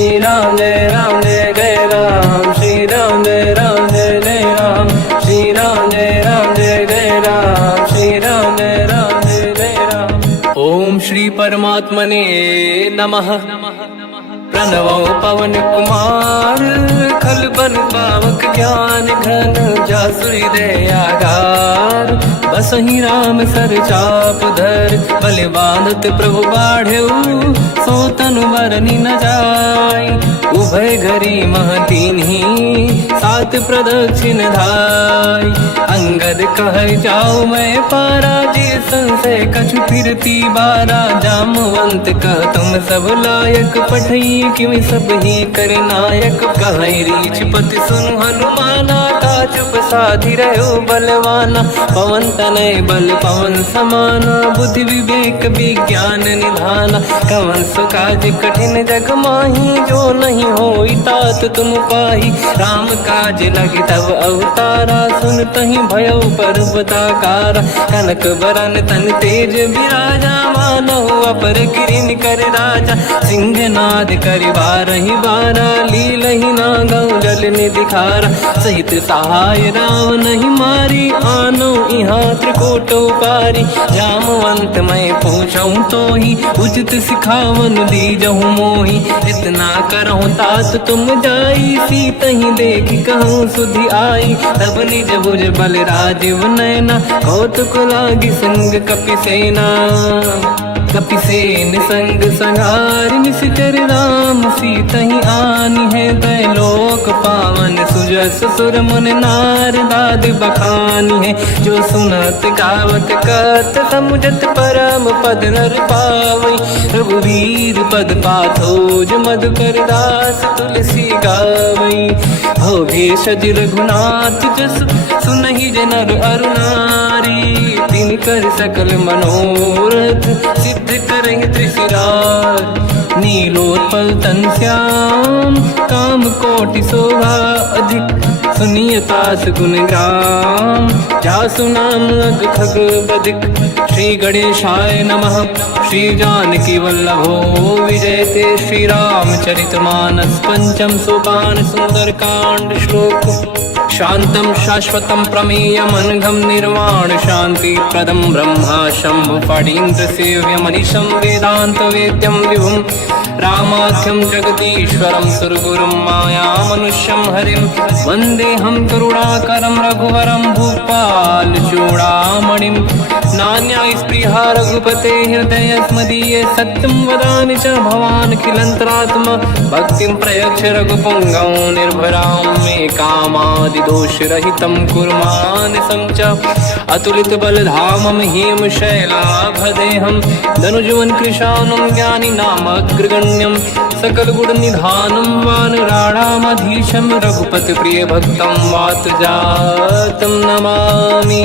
श्री राम जय जय राम, श्री राम जय जय राम, श्री राम जय जय राम, श्री राम जय जय राम। ओम श्री परमात्मने नमः। प्रणवो पवन कुमार, खल बन पावक ज्ञान घन, जासुरी दयागार। बसहि राम सर चाप धर, बल बांधत प्रभु बाढ़ऊ, सो तनु बरनि न जाय। उभय घरी महतीन्ही, सात प्रदक्षिण धाय। अंगद कह जाओ मैं पारा, जी संशय कछु फिरती बारा। जामवंत कह तुम सब लायक, पठई किमि सब ही कर नायक। कहै रीछ पति सुनु हनुमाना, काचुप साधि रहो बलवाना। पवन तनय बल पवन समाना, बुद्धि विवेक विज्ञान निधाना। कवन सो काज कठिन जग माही, जो नहीं होई तात तुम पाही। राम काज लगे तब अवतारा, सुन तहि भयो पर्वताकारा। कनक बरन तन तेज विराजा, मानहु अपर किरिन कर राजा। सिंहनाद करि बारहि बारा, लीलहि नागौ जल निधि खारा। सहित सहाय राम नहीं मारी, आनो इहाँ त्रिकोटौ पारी। जामवंत मैं पूछऊँ तोहि, उचित सिखावन दीजहु मोहि। इतना करहु तात तुम जाई, सीतहि देखि कहूँ सुधि आई। तब निज भुज बल राजीव नयना, कौतुक लागी संग कपिसेना। कपिसेन संग संहार, निशिचर राम सीतहि आनी है। दैलोक पावन सुजस सुर मुन नार, दाद बखानी है। जो सुनत गावत कहत, समुझत परम पद नर पावै। रघुवीर पद पाथोज, मधुकर दास तुलसी गावै। भोगेशज रघुनाथ जस, सुनहि जनर अरु नारी। तिन कर सकल मनोरथ, सिद्ध करहि त्रिशिरार। नीलोत्पल तन श्याम, काम कोटि शोभा अधिक। सुनिय तास गुण ग्राम, जासु नाम अग खग बदिक। श्री गणेशाय नमः। श्री जानकी वल्लभो विजयते, श्री रामचरित मानस। पंचम सोपान सुंदर कांड श्लोक। शांतं शाश्वतं प्रमेयमनघं, निर्वाण शांति प्रदं ब्रह्मा शंभु। फणीन्द्र सेव्यमनिशं, वेदांत वेद्यं विभुं। रामाख्यं जगदीश्वरं, सुरगुरुं मायामनुष्यं हरिं। वन्देऽहं करुणाकरं रघुवरं, भूपाल चूडामणिं। नान्यास्पृहा रघुपते हृदयस्मदीये, सत्यं वदामि च भवानखिलन्तरात्मा। भक्तिं प्रयच्छ रघुपुङ्गं, निर्भरां मे कामादिदोषरहितं कुर्मानसं च। अतुलित बलधामं हेम शैलाभदेहं, धनुजवन कृशानं ज्ञानी नामग्रगण्यं। सकल गुण निधानं वानराणामधीशं, रघुपति प्रिय भक्तं वातजातं नमामि।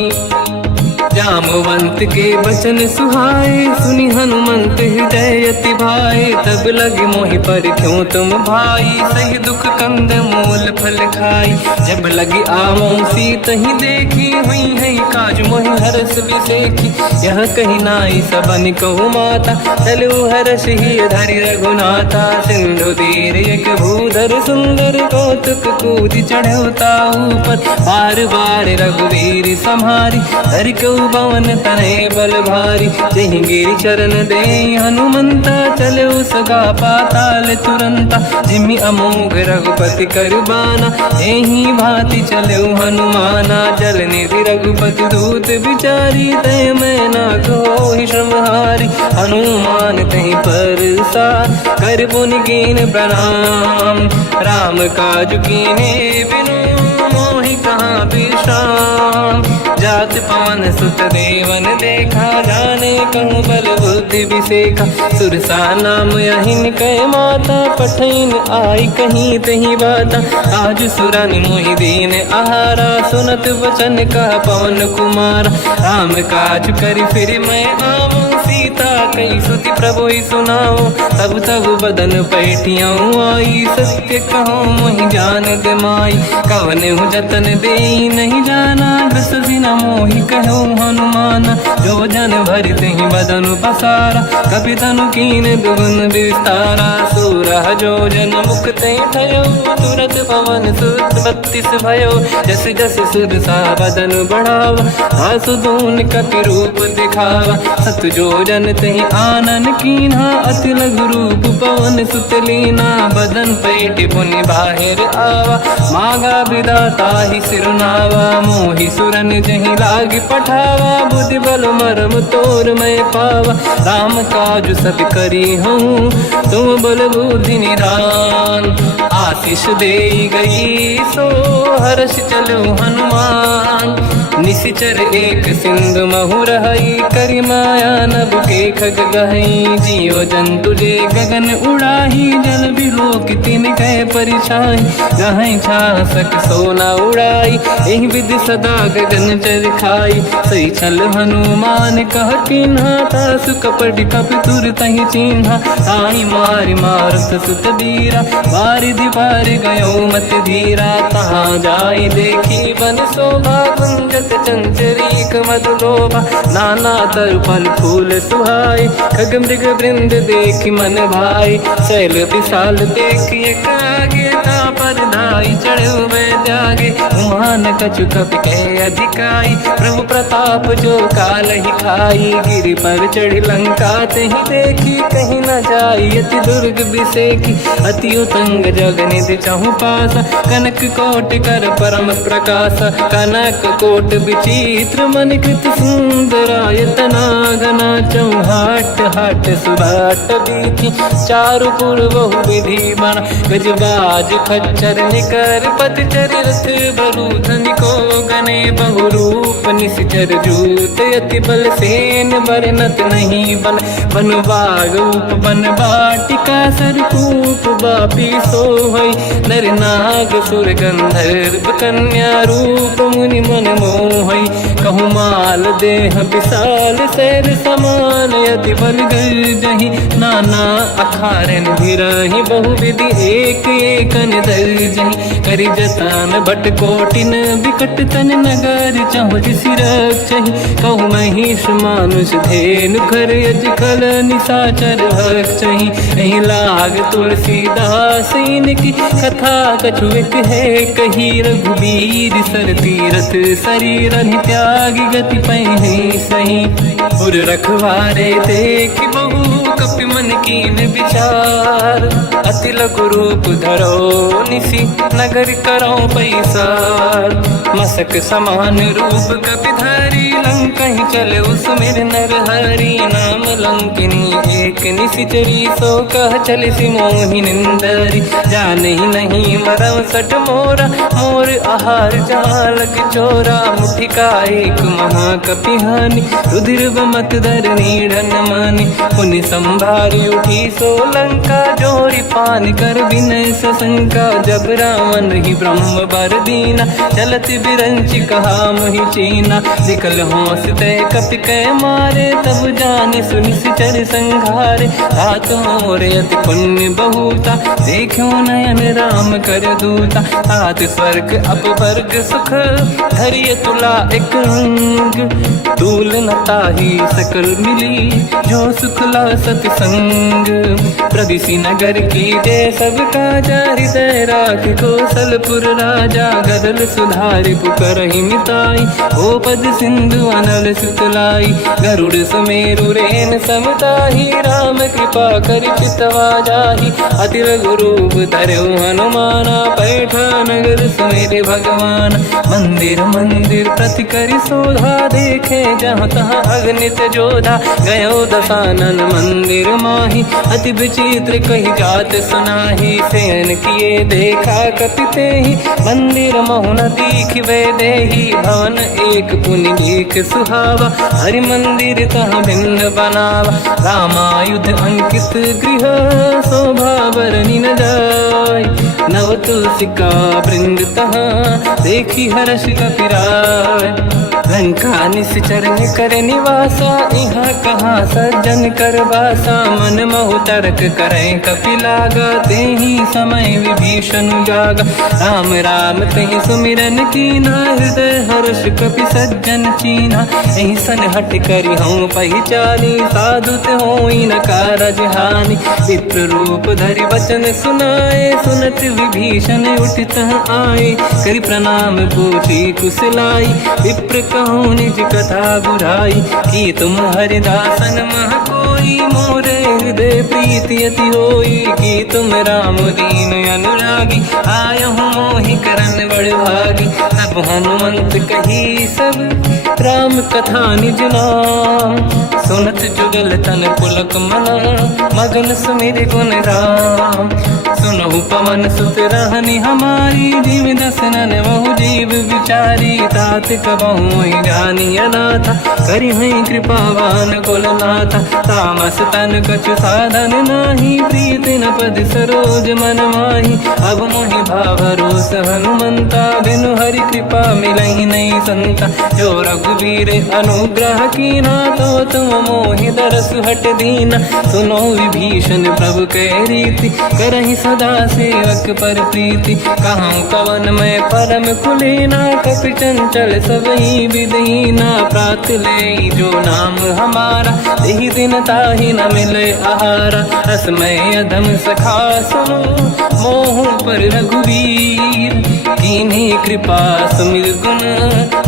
जामवंत के बचन सुहाए, सुनि हनुमंत हृदय अति भाए। तब लगे मोहि पर क्यों तुम भाई, सही दुख कंद मूल फल खाई। जब लगी आवों सीतहि देखी, हुई है काज मोहि हरस बिसेखी। यह कही नाई सबन कहु माता, चलु हरष ही धरि रघुनाथा। सिंधु तीर एक भूधर सुंदर, कौतुक कूदि चढ़ऊ ताऊ पर। बार बार रघुवीर सम्हारी, धरि कहु पवन तनय बल भारी। जहि गिरि चरण दे हनुमंता, चलो सगा पाताल तुरंता। जिमि अमोघ रघुपति कर बाना, एहि भांति चलो हनुमाना। जल निधि रघुपति दूत बिचारी, तय मैं ना कोहि श्रमहारी। हनुमान तहि परसा, कर पुनि कीन प्रणाम। राम काज कीन्हे बिनु, मोहि कहाँ विश्राम। जात पवन सुत देवन देखा, जाने कहूँ बल बुद्धि विसेखा। सुरसा नाम यहिन कै माता, पठैन आई कहीं तही बाता। आज सुरन मोहि दीन आहारा, सुनत वचन कह पवन कुमार। राम काज करि फिर मैं आवूं, सीता कई सुति प्रभु ही सुनाओ। तब तब बदन पैठियाँ आई, सत्य कहो मोहि जान दे माई। कवन हूँ जतन दे नहीं जाना, बिससी न मोहि कहो हनुमान। जो जन भरते ही बदन पसारा, कपि तनु कीन दुगुन विस्तारा। सूरह जो जन मुक्त भयो, तुरत पवन सुत 32 भयो। जस जस सुर सा बदन बढ़ावा, आसुदून कपि रूप दिखावा। सत जो जन तहि आनन कीन्हा, अति लघु रूप पवन सुत लीना। बदन पैठ पुनि बाहिर आवा, मागा विदाता ही सिरुनावा। मोहि सुरन जहि लाग पठावा, बुद्धि बल मरम तोर मैं पावा। राम काज सब करी हूँ, तुम बल बुद्धि निधान। आशीष दे गई सो हर्ष चलो हनुमान। निशिचर एक सिंधु महु रहई, करि माया नभ के खग गहई। जीव जंतु जे गगन उड़ाही, जल बिलोक तिन कह परिछाई। गहई छासक सोना उड़ाई, एहि विधि सदा गगन चर खाई। सही छल हनुमान कह किन्हा, तासु कपट कप तुर तहि चिन्हा। आई मारि मारत सुत बीरा, बारिधि पार गयो मत धीरा। तहाँ जाई देखी बन शोभा, गुंजत चंचरीक मधुलोभा। नाना तरु फल फूल सुहाई, खग मृग वृंद देखि मन भाई। शैल विशाल देखि एक आगे, तापर धाई चढ़ु मैं त्यागे। उमान कछु कपि कह अधिकाई, प्रभु प्रताप जो काल ही खाई। गिरि पर चढ़ी लंका तहि देखी, कहीं न जाई अति दुर्ग बिसेकी। अति उतंग जग निधि चहु पासा, कनक कोट कर परम प्रकाश। कनक कोट विचित्र मन कृत सुंदरायतना। घना चौहाट हाट सुभाट बीथी, चारु पुर बहु विधि बना। गजबाज खच्चर निकर पतचर, रथ बरु धनिको गने बहु रूप। निशिचर जूत अति बल सेन, बरनत नहीं बन। बन बाग उप बन बाटिका, सरकूप बापी सोहई। नर नाग सुर गंधर्व कन्या, रूप मुनि मन मोहई। कहु माल देह विशाल, शैर समान अति बल गर्जहि। नाना अखारन भिरहि, बहु विधि एक एकन दर्जहि। करि जतन भट कोटिन, बिकट तन नगर चहु जिसि रक्षहि। कहु महिष मानुष धेनु, खर यज खल निशाचर भक्षहि। एहि लाग तुलसीदास इनकी, कथा कछु एक है कही। रघुबीर सर तीरथ शरीर त्यागी, गति पहि सही। पुर रखवारे देखि बहु, कपि मन कीन विचार। अति लघु रूप धरो निसी, नगर करो पैसार। मसक समान रूप कपि धारी, लंका ही चले उसमें नर हरि। नाम लंकिनी एक निशिचरी, सो कह चले सि मोहि निंदरी। जान ही नहीं मरव सठ मोरा, मोर आहार जालक चोरा। मुठिका एक महाकपि हानि, रुधिर बमत धर नीढ़न मानि। पुनि संभारी उठी सो लंका, जोरी पान कर विनय सशंका। जब रावण ही ब्रह्म बर दीना, चलत बिरंचि कहा मोहि चीना। निकल होश तय कपि कै मारे, तब जानि सुनि सिचर संघारे। हाथ मोरे अति पुण्य बहुता, देखो नयन राम कर दूता। हाथ स्वर्ग अपवर्ग सुख, धरिय तुला एक अंग। तूल न ताहि सकल मिली, जो सुख ला सत संग। प्रदिशि नगर की जय सब काजा, हृदय राख कौशलपुर राजा। गदल सुधारि पुकरहि मिताई, ओ पद सिंधु अनल सुतलाई। गरुड़ सुमेरु रेन समताहि, राम कृपा करि चितवा जाहि। अति लघु रूप धरौ हनुमाना, पैठा नगर सुमेरे भगवान। मंदिर मंदिर प्रति करि शोधा, देखे जहाँ तहाँ अगणित जोधा। गयो दशानन मंदिर माहि, अति विचित्र कही जात सुनाहि। शयन किए देखा कपि तेहि, मंदिर महु न दीखिबे देहि। भवन एक पुनि दीख सुहावा, हरि मंदिर तहाँ भिन्न बनावा। रामायुध अंकित गृह, शोभा बरनि न जाय। नव तुलसिका वृंद तहाँ, देखी हर्ष कपि राय। लंका निश्चर कर निवासा, यहाँ कहाँ सज्जन कर वासा। मन महु तर्क करें कपिलागा, तेहि समय विभीषण जागा। राम राम तेहि सुमिरन कीना, हृदय हर्ष कपि सज्जन चीना। एहि सन हट करि हूँ पहिचानी, साधु होई न कारज हानि। विप्र रूप धरि वचन सुनाए, सुनत विभीषण उठित आए। करि प्रणाम पूछी कुशलाई, विप्र कहूँ निज कथा बुराई। कि तुम हरिदासन मह कोई, मोरे हृदय प्रीति अति होई। कि तुम राम दीन अनुरागी, आयहु मोहि करन बड़ भागी। तब हनुमंत कही सब राम कथा निज नाम, सुनत जुगल तन पुलक मना, मगन सुमिर गुण राम। सुनहु पवन सुत रहनि हमारी, जीव दसनन महु जीव विचारी। तात कबहु जानी अनाथा, करि हैं कृपावान कुलनाथा। तामस तन कछु साधन नाही, प्रीति न पद सरोज मन माही। अब मोहि भावरोस हनुमंता, बिनु हरि कृपा मिलहि नहीं संता। जो रघुवीर अनुग्रह कीना, तो तुम मोहि दरस हट दीना। सुनो विभीषण प्रभु के रीति, करहि सदा सेवक पर प्रीति। कहूँ कवन मैं परम कुलीना, कपि चंचल सबहि विदहीना। प्रात ले जो नाम हमारा, तेहि दिन ताहि न मिले आहारा। रसमय अधम सखा सुनो, मोह पर रघुवीर। कीन्ही कृपा सुमिर गुण,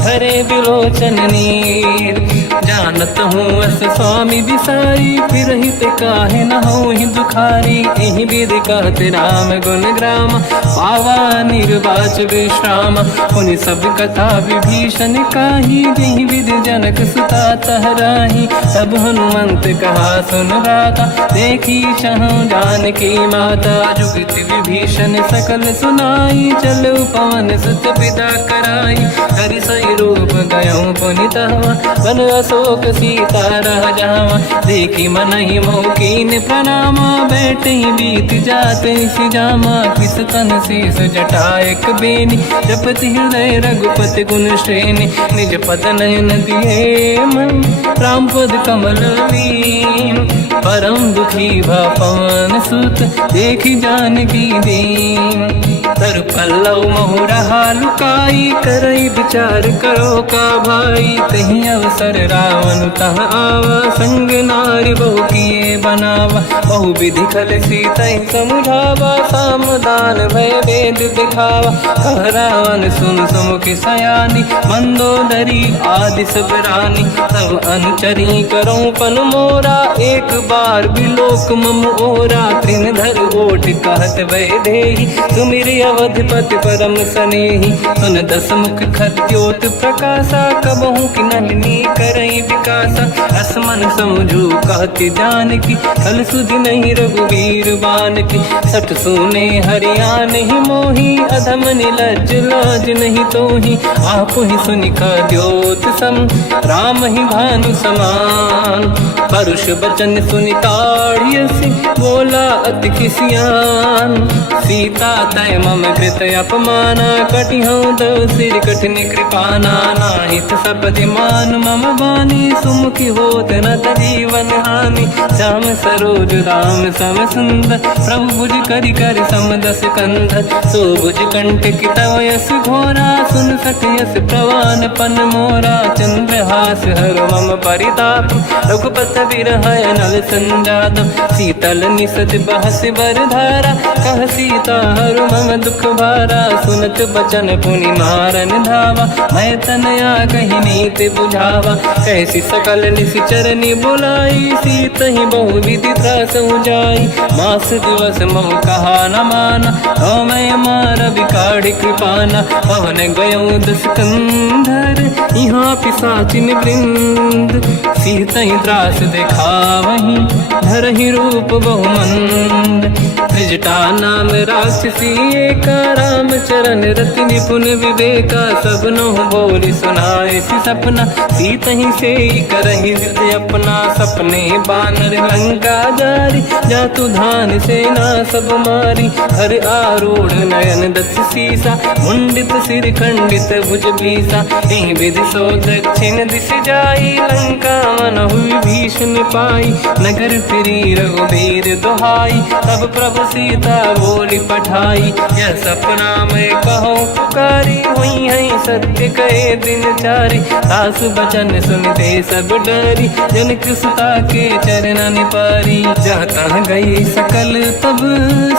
हरे बिलोचन नीर। जानत हूँ अस स्वामी बिसाई, फिर हित काहे न हो ही दुखारी। एहि विधि कहते राम गुण ग्राम, पावा निर्वाच विश्राम। पुनि सब कथा विभीषण काही, जेहि विधि जनक सुता तहराही। तब हनुमंत कहा सुन राता, देखी चहु जानकी माता। जुगति विभीषण सकल सुनाई, चलो पवन सुत पिता कराई। हरि सही रूप गयो पुनि तहवा, बन अशोक सीता रह जावा। देखी मनहि मोह कीन प्रणामा, बैठे बीत जाते सिजामा। किस तन शीस जटा एक बेनी, जपति हृदय रघुपति गुण श्रेणी। निज पद नयन दिए मन, राम पद कमल लीन। परम दुखी भा पवन सुत, देखी जानकी दीन। तर पल्लव महु रहा लुकाई, करई विचार करो का भाई। तहि अवसर रावण तह आवा, संग नारी बहु किए बनावा। बहु विधि खल सीतहि समुझावा, सामदान भय वेद दिखावा। कह रावण सुन सुमुख सयानी, मंदोदरी आदि सब रानी। सब अनुचरी करो पन मोरा, एक बार बिलोक मम ओरा। तृण धर ओठ कहत भय देहि, सुमिर अवधपति परम सनेहि। सुन दस मुख खद्योत प्रकाशा, कबहु कि नलिनी करई विकासा। असमन समझू कहति जानकी, खल सुधि नहीं रघुवीर बानकी। सठ सुने हरियाण ही मोही, अधम निलज्ज लाज नहीं तोही। आप ही सुनि खद्योत सम, राम ही भानु समान। परुष बचन सुनि ताड़ियसि, बोला अति किसियान। सीता तय मम कृत अपमाना, कटिहउँ दो सिर कठिन कृपाना। नाहित सपदि मान मम बानी, सुमुखी होत न जीवन हानि। श्याम सरोज राम सम सुंदर, प्रभु भुज करि कर सम दस कंधर। सो भुज कंठ की तव यस घोरा, सुन सठ यस प्रवान पन मोरा। चंद्रहास हर मम परिताप, रघुपत बिरहय नल संजात। शीतल निसत बहस बर धारा, कह सीता हर मम दुख भारा। सुनत बचन पुनि मारन धावा, मैं तनया कही नीति बुझावा। कैसी सकल निश्चरनि बुलाई, सीतहि बहु विधि त्रासउ जाई। मास दिवस मोह कहा न माना, तो मैं मार बिकाढ़ कृपाना। पवन गयो दस कंधर, यहाँ पिशाचिन वृंद। सीतहि त्रास दिखावहीं, धरहि रूप बहुमंद। त्रिजटा नाम राक्षसी एका, राम चरण रति निपुण विवेका, सबनो बोली सुनाए सी सपना, सीत ही से करहि हृदय अपना, सपने बानर लंका जारी, जातु धान सेना सब मारी, हर आरूढ़ नयन दस सीसा, मुंडित सिर खंडित भुज बीसा, एहि विधि सो दक्षिण दिश जाई, लंका मनहु विभीषण पाई, नगर फिरी रघुबीर दुहाई, तब प्रभु सीता बोली पठाई, यह सपना मैं कहो पुकारी, हुई है सत्य कहे दिन चारी, सास बचन सुनते सब डरी, जनक सुता के चरण निपारी, जहाँ तहाँ गई सकल तब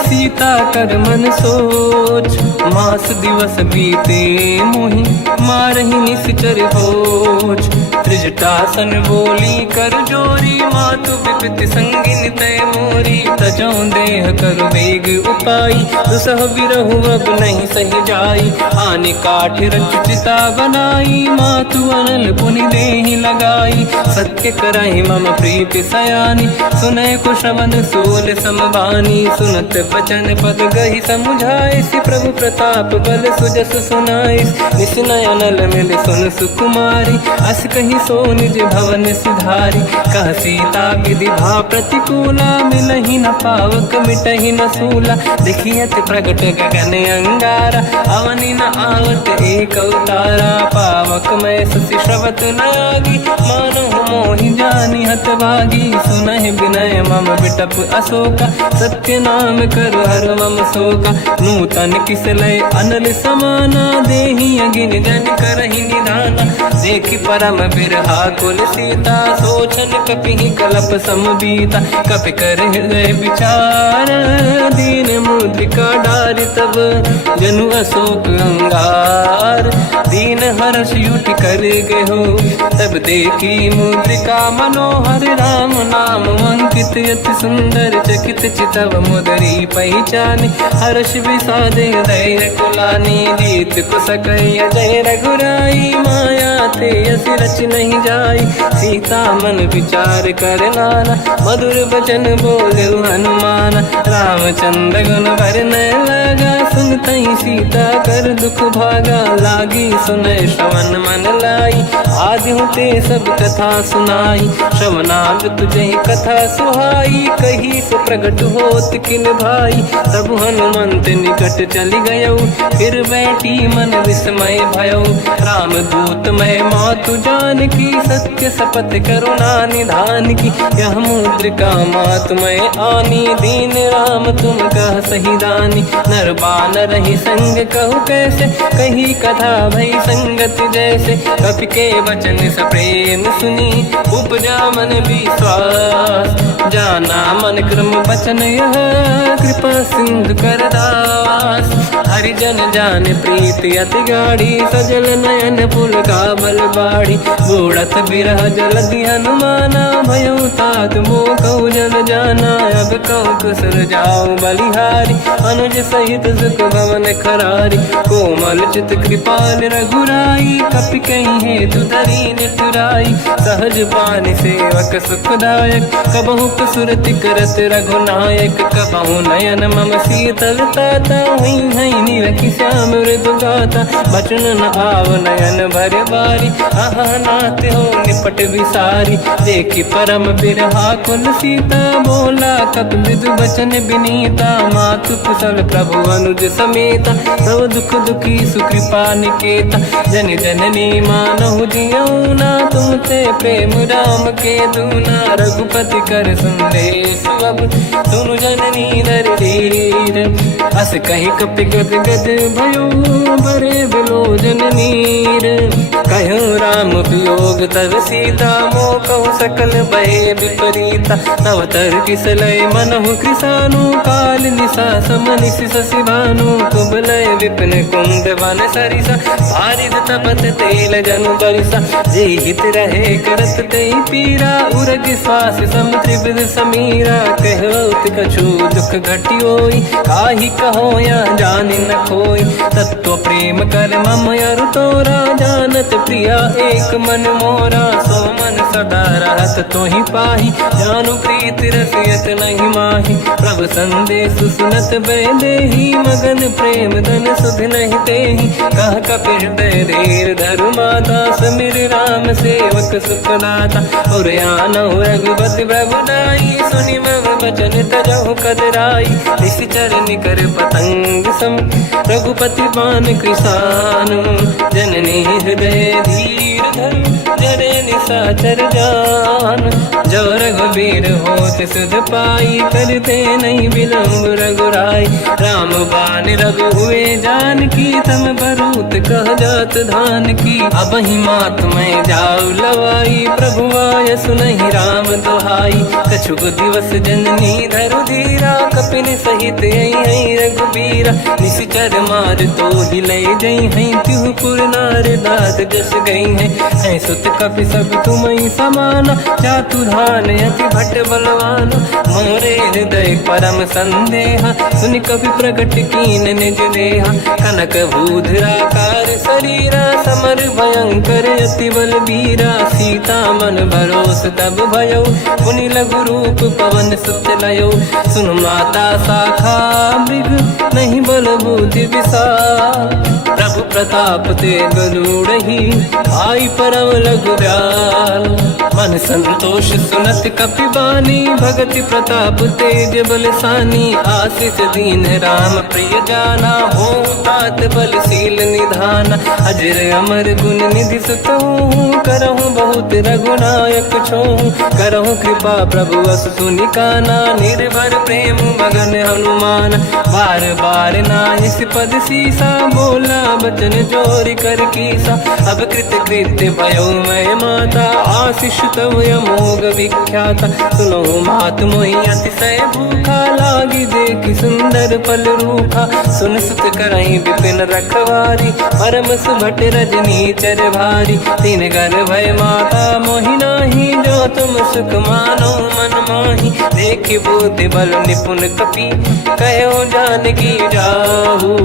सीता कर मन सोच, मास दिवस बीते मोहि मारहि निश्चर होच, त्रिजटासन बोली कर जोरी, मातु विपति संगिन तय मोरी, तजौ देह कर वेग उपाई, दुसह बिरहु अब नहीं सही जाई, आने काठ रचिता बनाई, मातु अनल पुनि देहि लगाई, सत्य करहि मम प्रीति सयानी, सुनय को श्रवण सोल समबानी, सुनत बचन पद गहि समुझाए, सि प्रभु प्रताप बल सुजस सुनाई, निसनय अनल मिल सुन सुकुमारी, अस कहि सो निज भवन सिधारी, कह सीता विधि भा प्रतिकूला, मिलहि न पावक मिटहि न सूला, देखियत प्रगट गगन अंगारा, अवनि न आवत एक अवतारा, पावक मैं ससि श्रवत न आगी, मानो मोहि जानि हतभागी, सुनहि विनय मम विटप अशोका, सत्य नाम कर हर मम शोका, नूतन किसलय अनल समाना, देहि अगिन जन करहि निधाना, देखि परम बिरहा कुल सीता, सोचन कपिहि कलप समबीता, कपि कर हृदय विचार, दीन मुद्रिका डारि तब जनु अशोक अंगार, दीन हर्ष युति कर गयो, तब देखी मुद्रिका मनोहर, राम नाम अंकित अति सुंदर, चकित चितव मुदरी पहचान, हर्ष विषाद हृदय कुलानी, जीत को सकय जय रघुराई, माया ते अस रच नहीं जाई, सीता मन विचार कर नाना, मधुर बचन बोले हनुमान, रामचंद्र गुण वरनय लगा, सुनतहि सीता कर दुख भागा, लागी सुनय श्रवण मन लाई, आदि होते सब कथा सुनाई, श्रवणाग तुझहि कथा सुहाई, कही सो प्रगट होत किन भाई, तब हनुमंत निकट चली गयो, फिर बैठी मन विस्मय भयो, राम दूत मैं मातु जान की, सत्य शपथ करुणा निधान की, यह मुद्रिका मातु मैं आनी, दीन राम तुम कह सही दानी, नर बानर ही संग कहु कैसे, कही कथा भई संगति जैसे, कपि के वचन सप्रेम सुनी, उपजा मन विश्वास, जाना मन क्रम बचन यह, कृपा सिंधु कर दास, हरिजन जान प्रीति अति गाढ़ी, सजल नयन पुल का बल बाढ़ी, बूढ़त बिरह जलधि हनुमाना, भयो तात मो कहु जन जाना, अब कहु कुसुर जाओ बलिहारी, अनुज सहित सुख भवन खरारी, कोमल चित कृपाल रघुराई, कपि कहीं हेतु धरी निठुराई, सहज पानि सेवक सुखदायक, कबहु कुसुरति करत रघुनायक, कबहु नयन मम शीतल ताता, हुई है निरखि श्याम मृदु गाता, बचन न आव नयन भर बारी, आहा नाथ हो निपट विसारी, देखी परम बिरहा कुल सीता, बोला कप विदु बचन बिनीता, मातु कुशल प्रभु अनुज समेता, सब दुख दुखी सुकृपा निकेता, जन जननी मानहु जियौना, तुम ते प्रेम राम के दूना, रघुपति कर संदेश अब सुनु जननी दर धीर, अस कहि कपि गद गद भयो, बरे बिलोचन नीर, कहो राम वियोग तब सीता, मो कहु सकल भय विपरीता, तव तर किसलय मनहु कृसानु, काल निशा समनिशि शशि भानु, कुबलय विपिन कुंद वन सरिसा पारिद तपत तेल जनु बरिसा जे हित रहे करत ते पीरा उरग श्वास सम त्रिविध समीरा कहत कछु दुख घटियोई काहि कहो या जान न खोई तत्व प्रेम कर मम अरु तोरा जानत प्रिया एक मन मोरा सो मन सदा रहत तोहि पाहि जानु प्रीत रसियत नहीं माहि प्रभु संदेश सुनत बैदेही मगन प्रेम धन सुध नहीं तेहि कह कपिल धीर धरु माता समिर राम सेवक सुखदाता और आनौ रघुपति प्रभु दाई सुनि मम वचन तजहु कदराई निश्चर निकर पतंग सम रघुपति पान कृसानु जननी हृदय धीर धरु जरे निशाचर जान जो रघुबीर होत सुध पाई करते नहीं विलंब रघुराई राम बान रघु हुए जान की तम बरूत कह जात धान की अब ही मात में जाऊ लवाई प्रभु आय सुनहि राम दोहाई कछुक दिवस जननी धरु धीरा कपिन सहित आई रघुबीरा निश्चर मार तो ही ले जई हैं तिहुपुर नार दाद जस गई है सुत कपि सब तुम समाना चातुधान अति भट्ट बलवान मोरे हृदय परम संदेहा सुनि कपि प्रकट कीन निज देहा कनक भूधराकार शरीरा समर भयंकर अति बलबीरा सीता मन भरोस तब भयो मुनि लघु रूप पवन सुत लयो सुन माता शाखा मृग नहीं बल बुद्धि विशाल प्रभु प्रताप ते गरुड़हि आई परम लघु दयाल मन संतोष सुनत कपि बानी भगति प्रताप तेज बलसानी आशीष दीन राम प्रिय जाना हो तात बलशील निधान अजर अमर गुण निधि सुतहु करहु बहुत रघुनायक छोहु करहु कृपा प्रभु अस सुनि काना निर्भर प्रेम मगन हनुमान बार बार नाहिस पद सीसा बोला बचन जोरि कर कीसा अब कृत कृत्य भयो मैं माता आशीष तव अमोघ विख्याता सुनो मात मोहि अतिशय भूखा लागी देखि सुंदर पल रूखा सुन सुत करहि विपिन रखवारी परम सुभट रजनी चर भारी तीन घर भय माता मोहि नाही जो तुम सुख मानो मन माही देखि बुद्धि बल निपुण कपि कहो जानकी जाहू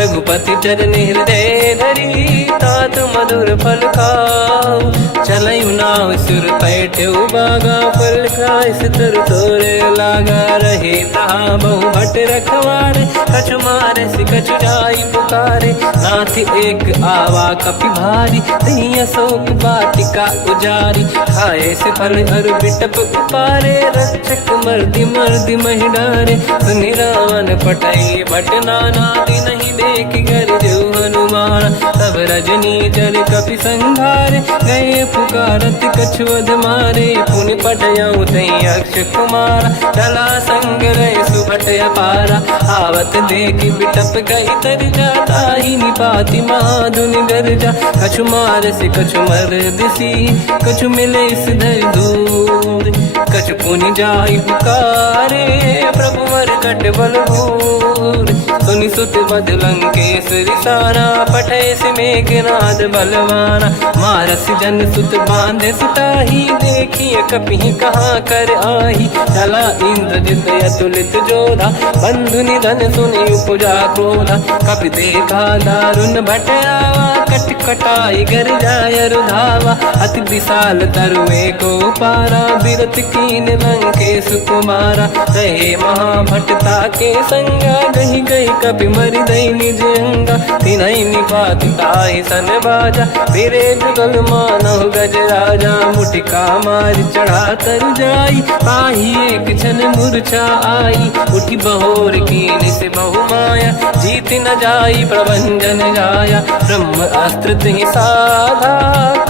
रघुपति चरण हृदय धरी तात मधुर फल खाऊ चलयु नाव सुर पैठ्यु बागा फल खाय सितर तोरे लागा रहे तहा बहु भट रखवारे कछु मारे सि कछु जाई पुकारे नाथ एक आवा कपि भारी तही अशोक वाटिका उजारी खाए से फल अरु बिटप उपारे रक्षक मर्दि मर्दि महि डारे सुनि रावण पटई भट नाना नहीं देख घर जो हनुमान तब रजनी चर कपि संघारे गए पुकारत कछुअध मारे पुनि पटयऊ तई अक्ष कुमार चला संग रहे सुभट अपारा आवत देखि बिटप गई तर जाता ही निपाति माधुनि गर्जा कछु मार से कछु मर दिसी कछु मिले इस धर दूर कछु पुनि जाई पुकारे प्रभु वर कट बलभूर सुनि सुत बद लंकेश्वरी सारा पठे से मेघनाद बलवाना मारस जन सुत बांधे सुताही देखिए कपि कहाँ कर आही चला इंद्रजित अतुलित जोधा बंधु निधन सुनि उपजा क्रोधा कपि देखा दारुण भट आवा कट कटाई गर जाय रुधावा अति विशाल तरुए को पारा बिरत कीन लंकेश कुमारा रहे महाभटता के संगा गही गई कपि मरि दई निज अंगा तिनहि निपात ताहि सन बाजा फिरे जुगल मानव गज राजा मुटिका मार चढ़ा तर जाई पाही एक क्षण मूर्छा आई उठी बहोर कीन से बहु माया जीत न जाई प्रभंजन जाया ब्रह्म अस्त्र तिहि साधा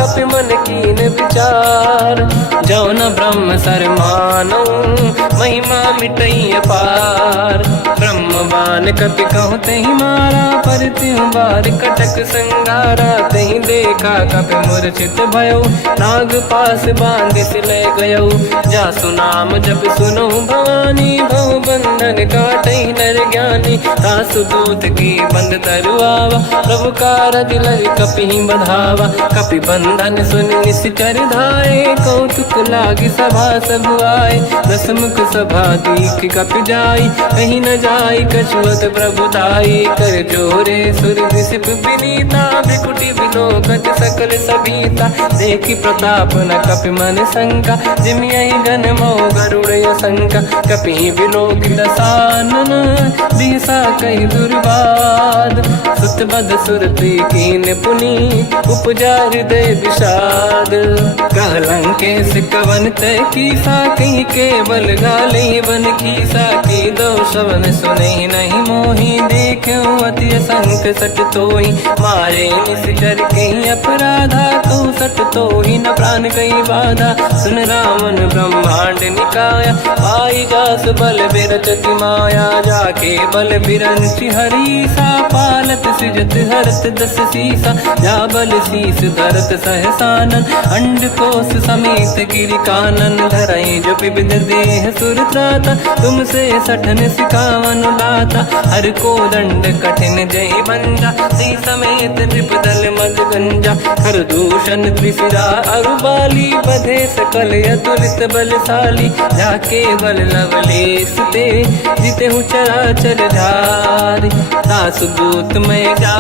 कपि मन कीन विचार जौन ब्रह्म सर मानौ महिमा मिटई अपार ब्रह्म बान काल कपि कहूँ तही मारा, पर त्यों बार कटक संगारा। तही देखा कपि मूर्छित भयो, नाग पास बांध से ले गयो। जासु नाम जब सुनो भवानी, भव बंधन काटहि नर ज्ञानी। तासु दूत की बंद तरुआवा, प्रभु कारज लग कपि बधावा। कपि बंधन सुन निश्चर धाये, कौतुक लागी सभा सब आए। दसमुख सभा दीख कपि जाई, कहीं न जाई कछुअत प्रभुताई। कर जोरे सुर दिसिप विनीता, भ्रिकुटि विलोकत सकल सबीता। देखी प्रताप न कपि मन शंका, जिमियहि गन मोह गरुड़ शंका। कपि विलोक दसानन, दिशा कहि दुर्वाद। सुत बद सुरति कीन पुनि, उपजा हृदय विषाद। कहलंकेश कवन तय कीसा, कहीं केवल गाली बन खीसा। की दो शवन सुने नहीं मोही, देखूं अति संत सट तोहि। मारे निश्चर कहीं अपराधा, तो सट तोहि न प्राण कहीं बाधा। सुन रावण ब्रह्मांड निकाया, पाई जास बल बिरचति माया। जाके बल बिरंचि हरीसा, पालत सृजत हरत दस सीसा। जा बल शीस धरत सहसानन, अंड कोश समेत गिरि कानन। धरई जो विविध देह सुर त्राता, तुमसे सठन सिखावन लाता। हर को दंड कठिन जय बंजा, सी समेत नृपदल मद गंजा। हर दूषण त्रिशिरा अरुबाली, बधे सकल अतुलित बलशाली। जाके बल लवलेश ते, जितेहु चराचर धारी। दास दूत में जा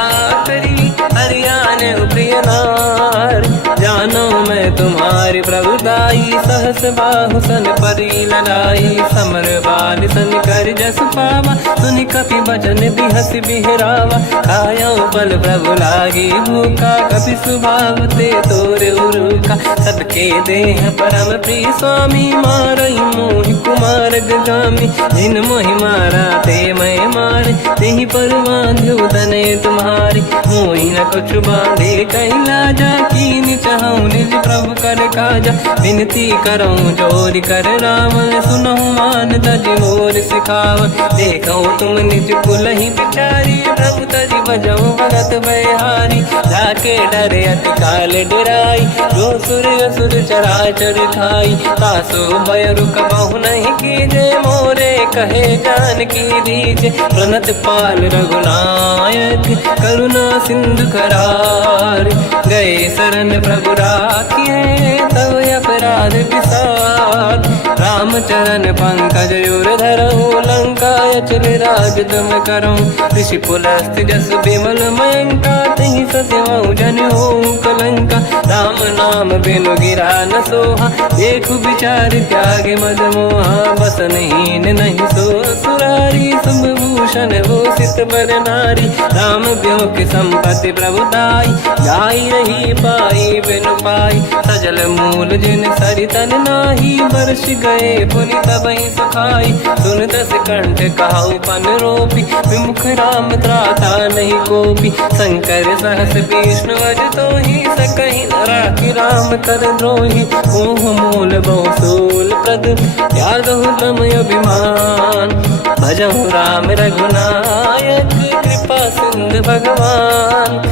करी, हरियाण प्रिय नार। जानो मैं तुम्हारी प्रभुताई, सहस बाहु सन परी लड़ाई। समर बाल सन कर जस पावा, सुनि कपि बचन बिहस बिहरावा। खायो बल प्रभु लागी भूखा, कपि स्वभाव ते तोरे उरुका। सबके देह परम प्रिय स्वामी, मारई मोहि कुमार गगामी। जिन मोहि मारा ते मैं मारे, तेहि पर बांधु तने तुम्हारी। मोहि न कुछ बांधे कहीं लाजा, कीनि चाहूं निज प्रभु कर काजा। विनती करऊं जोरि कर रावण, सुनहु मान तज मोर सिखावन। देखो तुम निज कुलहि बिचारी, प्रभु तज बजऊं भगत बयहारी। जाके डरे अति काल डराई, जो सुर असुर चराचर खाई। तासो भय रुक बहु नहीं कीजे, मोरे कहे जान की दीजे। प्रणत पाल रघुनायक, करुणा सिंधु करार। गए शरण प्रभु राखिए, तब अपराध विसार। रामचरण पंकज उर धरऊं, लंका अचल राज तुम करऊं। ऋषि पुलस्त जस विमल मयंका, तहि सत्यमऊ जन होऊं कलंका। राम नाम बिनु गिरा न सोहा, देखु विचार त्यागे मद मोहा। बसनहीन नहीं सो सुरारी, शुभ भूषण भूषित बर नारी। राम ब्यों की संपत्ति प्रभुताई, जाई रही पाई बिनु पाई। सजल मूल जिन सरितन नाही, बरस गए पुनि तबहि सुखाई। सुन दस कंठ कहाऊ पन रोपी, विमुख राम त्राता नहीं कोपी। शंकर सहस विष्णु अज तोहि, सकहि न राखि राम कर द्रोही। मोह मूल बहु सूल प्रद, त्यागहु तम अभिमान। भजहु राम रघुनायक, कृपा सिंधु भगवान।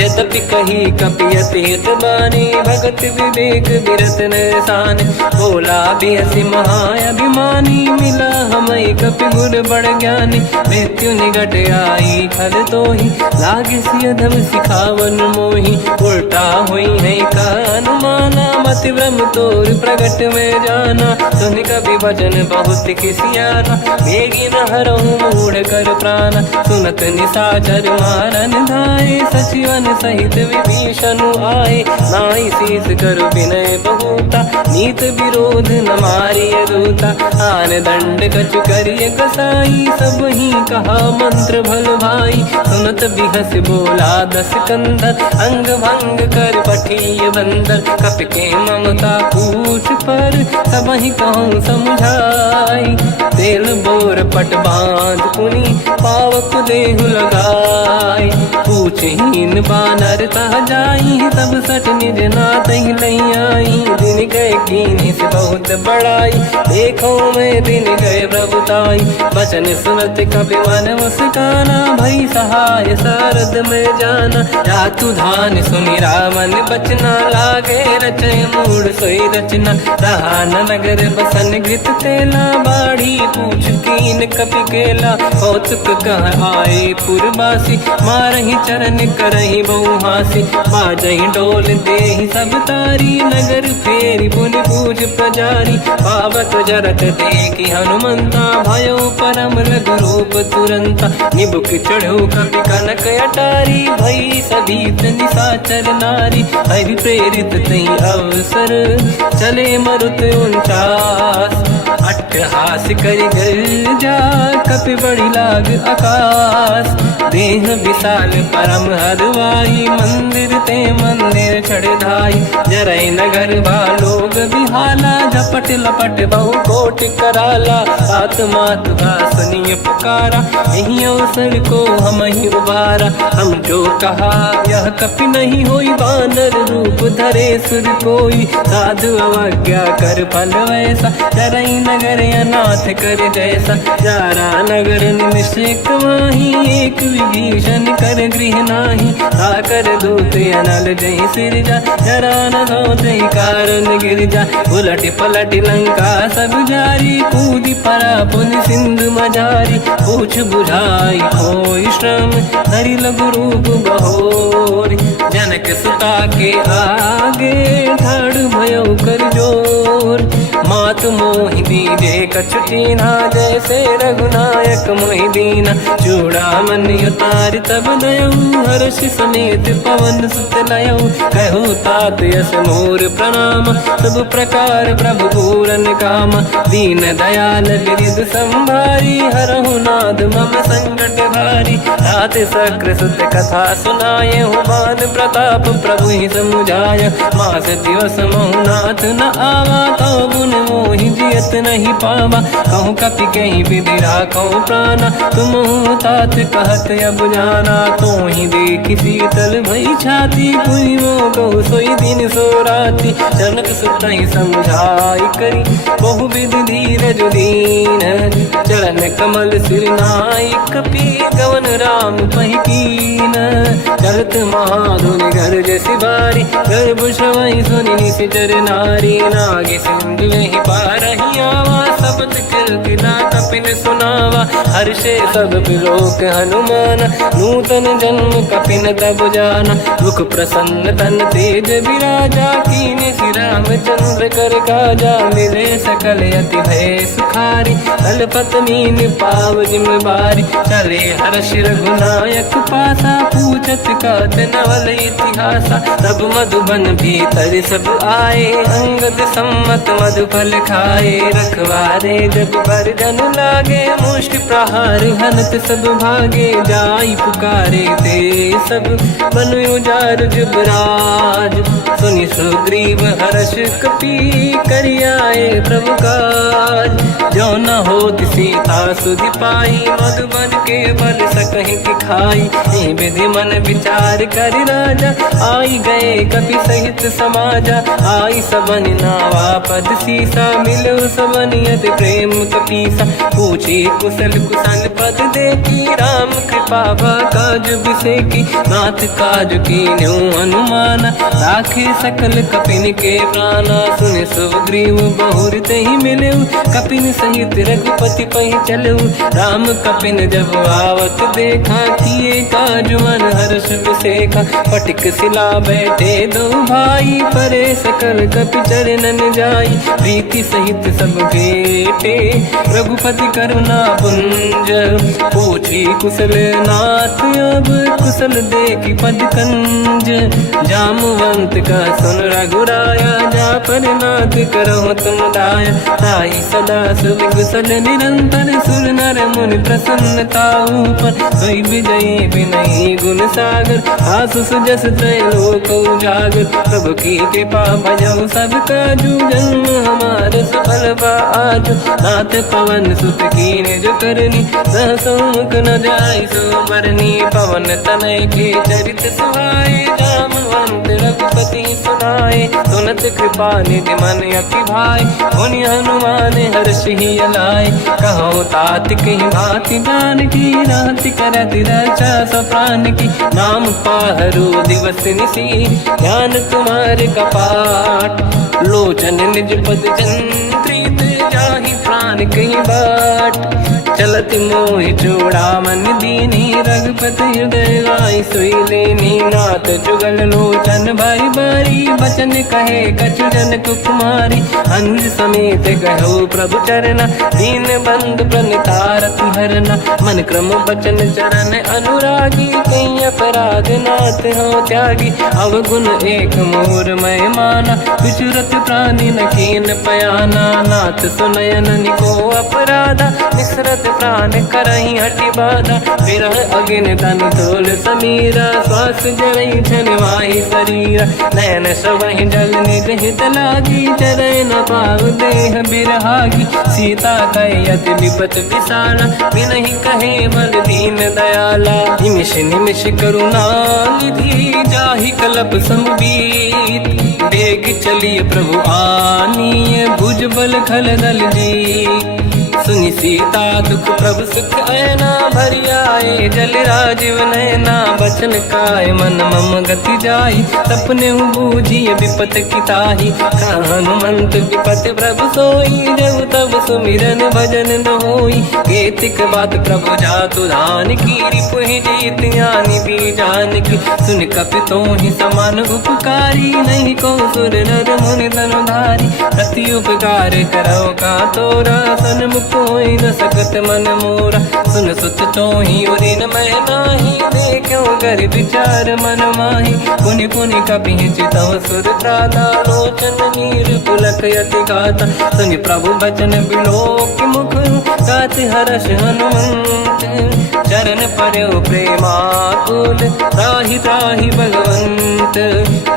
यद्यपि कही कपि अति हित बानी, भगत विवेक बिरत निशान। बोला बिहसि महाअभिमानी, मिला हमई कपि गुर बड़ ज्ञानी। मृत्यु निकट आई खल तोहि, लागे सिय धम सिखावन मोहि। उल्टा हुई है का अनुमाना, मति ब्रह्म तोर प्रगट में जाना। सुन कपि भजन बहुत खिसियाना, बेगी न हरहु मूढ़ कर प्राण। सुनत निशाचर मारन धाये, सचिवन सहित विभीषण आए। नाई शीस कर विनय बहुता, नीत विरोध न मारिय दूता। आन दंड कछु करिय कसाई, सब ही कहा मंत्र भल भाई। सुनत बिहस बोला दस कंदर, अंग भंग कर पठिय बंदर। कपि के ममता पूछ पर, सब ही कहूँ समझाई। तेल बोर पट बांध पुनि, पावक देहु लगाई। पूछहीन वानर तह जाई, सब सट निज नाथ ही लई आई। दिन गए कीनी से बहुत बड़ाई, देखो मैं दिन गए प्रभुताई। बचन सुनत कपि मन मुस्काना, भई सहाय सारद में जाना। जातु धान सुनि रामन बचना, लागे रचय मूड सोई रचना। रहा न नगर बसन घृत तेला, बाढ़ी पूछ कीन कपि केला। कौतुक कह आए पुरवासी, मारहि चरण करहि बहु हासी। बाजहि डोल देहि सब तारी, नगर फेरी पुनि पूज प्रजारी। पावत जरत देखि हनुमंता, भयो परम लघु रूप तुरंता। निबुक चढ़ो कपि कनक अटारी, भई सभीत निशाचर नारी। हरि प्रेरित तई अवसर, चले मरुत 49। अट्टहास करि गर्जा, कपि बड़ी लाग आकाश। देह विशाल परम हरवाई, मंदिर ते मंदिर चढ़ धाई। जरई नगर बालोग बिहाला, झपट लपट बहु कोट कराला। आत्मात सुनिय पुकारा, यही अवसर को हम ही उबारा। हम जो कहा यह कपि नहीं होई, वानर रूप धरे सुर कोई। साधु अवज्ञा कर फल वैसा, जरई नगर अनाथ कर जैसा। जारा नगर निमिषेक माही, एक विभीषण कर गृह नाही। आकर दूत अनल जय सिरजा, जरा न सोते कारण गिरजा। उलट पलट लंका सब जारी, कूदी परा पुन सिंधु मजारी। पूछ बुझाई कोई श्रम, धरि लघु रूप बहोरी। जनक सुता के आगे, ठाड़ भयो कर जोर। मात मोहि दीजे कछु कीन्हा, जैसे रघुनायक मोहि दीना। चूड़ामणि उतारि तब दयऊ, हर्ष समेत पवन सुत लयऊ। कहु तात यस मोर प्रणाम, सब प्रकार प्रभु पूरन काम। दीन दयाल गिरिधि संभारी, हरहु नाथ मम संकट भारी। तात सकृ सुत कथा सुनाए, मान प्रताप प्रभु ही समुझाय। मास दिवस महु नाथ न आवा, तौ गुण मोहि जियत नहीं पावा। कहूँ कपि कहीं विधि राखौ प्राणा, तुम तात कहत अब जाना। तो ही देखि शीतल भई छाती, कोई मो कहु सोई दिन सो राति। जनक सुतहि समझाई करी, बहु विधि धीरज दीन। चरण कमल सिर नाई, कपि गवन राम पहि कीन। चलत महाधुनि गरज सिबारी, गर्भ श्रवहि सुनि निशिचर नारी। नागे सिंधु ही पारहि आवा, शब्द कीर्ति ना कपिन सुनावा। हर्षे सब बिलोक हनुमान, नूतन जन्म कपिन तब जाना। मुख प्रसन्न तन तेज विराजा, कीने श्री रामचंद्र कर काजा। मिले सकल अति भय सुखारी, कलपत मीन पाव जिम बारी। चले हर्ष रघुनायक पासा, पूछत कात नवल इतिहासा। तब मधुबन भीतर सब आए, अंगद सम्मत मधुफल खाए। रखवारे जब बरजन लागे, मुष्टि प्रहार हनत सब भागे। जाई पुकारे ते सब, बनु उजार जुबराज। सुनि सुग्रीव हर्ष कपि, करियाए प्रभु काज। जो न होत सीता सुधि पाई, मधुबन के बल सकहि खाई। हे विधि मन विचार कर राजा, आई गए कपि सहित समाजा। आई सबन नावा पद सीसा, मिलो सबन यति प्रेम कपीसा। पूछी कुशल कुशल पद देखी, राम कृपा काज बिसेकी। नाथ काज कीन्हु हनुमाना, राखे सकल कपिन के प्राणा। सुनि सुग्रीव बहुर तेहि मिलऊ, कपिन सहित रघुपति पहि चलऊ। राम कपिन जब आवत देखा, किए काज मन हर्ष बिसेखा। फटिक सिला बैठे दो भाई, परे सकल कपि चरणन जाई। प्रीति सहित सब भेटे, रघुपति करुणा पुंज। पूछी कुशल नाथ अब, कुशल देखि पद कंज। जामवंत का सुन रघुराया, जा पर नाथ करहु तुम दाया। ताई सदा सुविकुशल निरंतर, सुर नर मुनि प्रसन्नता ऊपर। सोई विजयी विनयी गुण सागर, आसु सुजस त्रैलोक उजागर। प्रभु की कृपा भजऊ सब काजू, जन्म हमार सफल बा आज। नाथ पवन सुत कीन्ह जो करनी, सहसो मुख न जाय सो बरनी पवन तनय के चरित सुहाए जामवंत रघुपति सुनाए सुनत कृपा निधि मन अति भाई मुनि हनुमान हर्ष ही अलाय कहो तात कहीं भांति जान की राति करत रक्षा सब प्राण की नाम पाहरो दिवस निसी ध्यान तुम्हारे कपाट लोचन निज पद जंत्रित जाहि प्राण कहीं बाट चलत मोहि चूड़ामन दीनी रघुपति हृदय लाई सोई लेनी नाथ जुगल लोचन बारी बारी बचन कहे कछु जन कुमारी हंस समेत कहो प्रभु चरना दीन बंद प्रणितारत हरना मन क्रम बचन चरण अनुरागी कहीं अपराध नाथ हो त्यागी अवगुण एक मोर मैं माना विचुरत प्राणी न कीन पयाना नाथ सुनयन निको अपराधा निसरत प्राण करही हटि बाधा विरह अगिन तन तोल समीरा श्वास जरई छन वाही शरीरा नयन सबहि जल निज हित लागी चरय न पाव देह बिरहागी सीता कहे अति विपत विसाला बिनहि कहे बल दीन दयाला निमिष निमिष करुणा निधि जाहि कलप समबीत बेग चलिए प्रभु आनीय भुज बल खल दल जी सुनि सीता दुख प्रभु सुख ऐना भरि आए जल राजीव नैना बचन काय मन मम गति जाई सपने बूझिए विपत किताही हनुमंत विपत प्रभु सोई जब तब सुमिरन भजन न होई केतिक बात प्रभु जातु धान की रिपुहि जीत ज्ञानी भी जान की सुन कपितो ही समान उपकारी नहीं को सुर नर मुनि तनुधारी प्रति उपकार करो का तोरा सन्मुख कोई न सकत मन मोरा सुन सुत चोही उरी न मैं नाही देखो कर विचार मन माही पुनि पुनि कपि चितव सुर त्राता लोचन नीर पुलक यति गाता सुनि प्रभु बचन बिलोक मुख गात हर्ष हनुमंत चरण पर्यो प्रेमाकुल त्राहि त्राहि भगवंत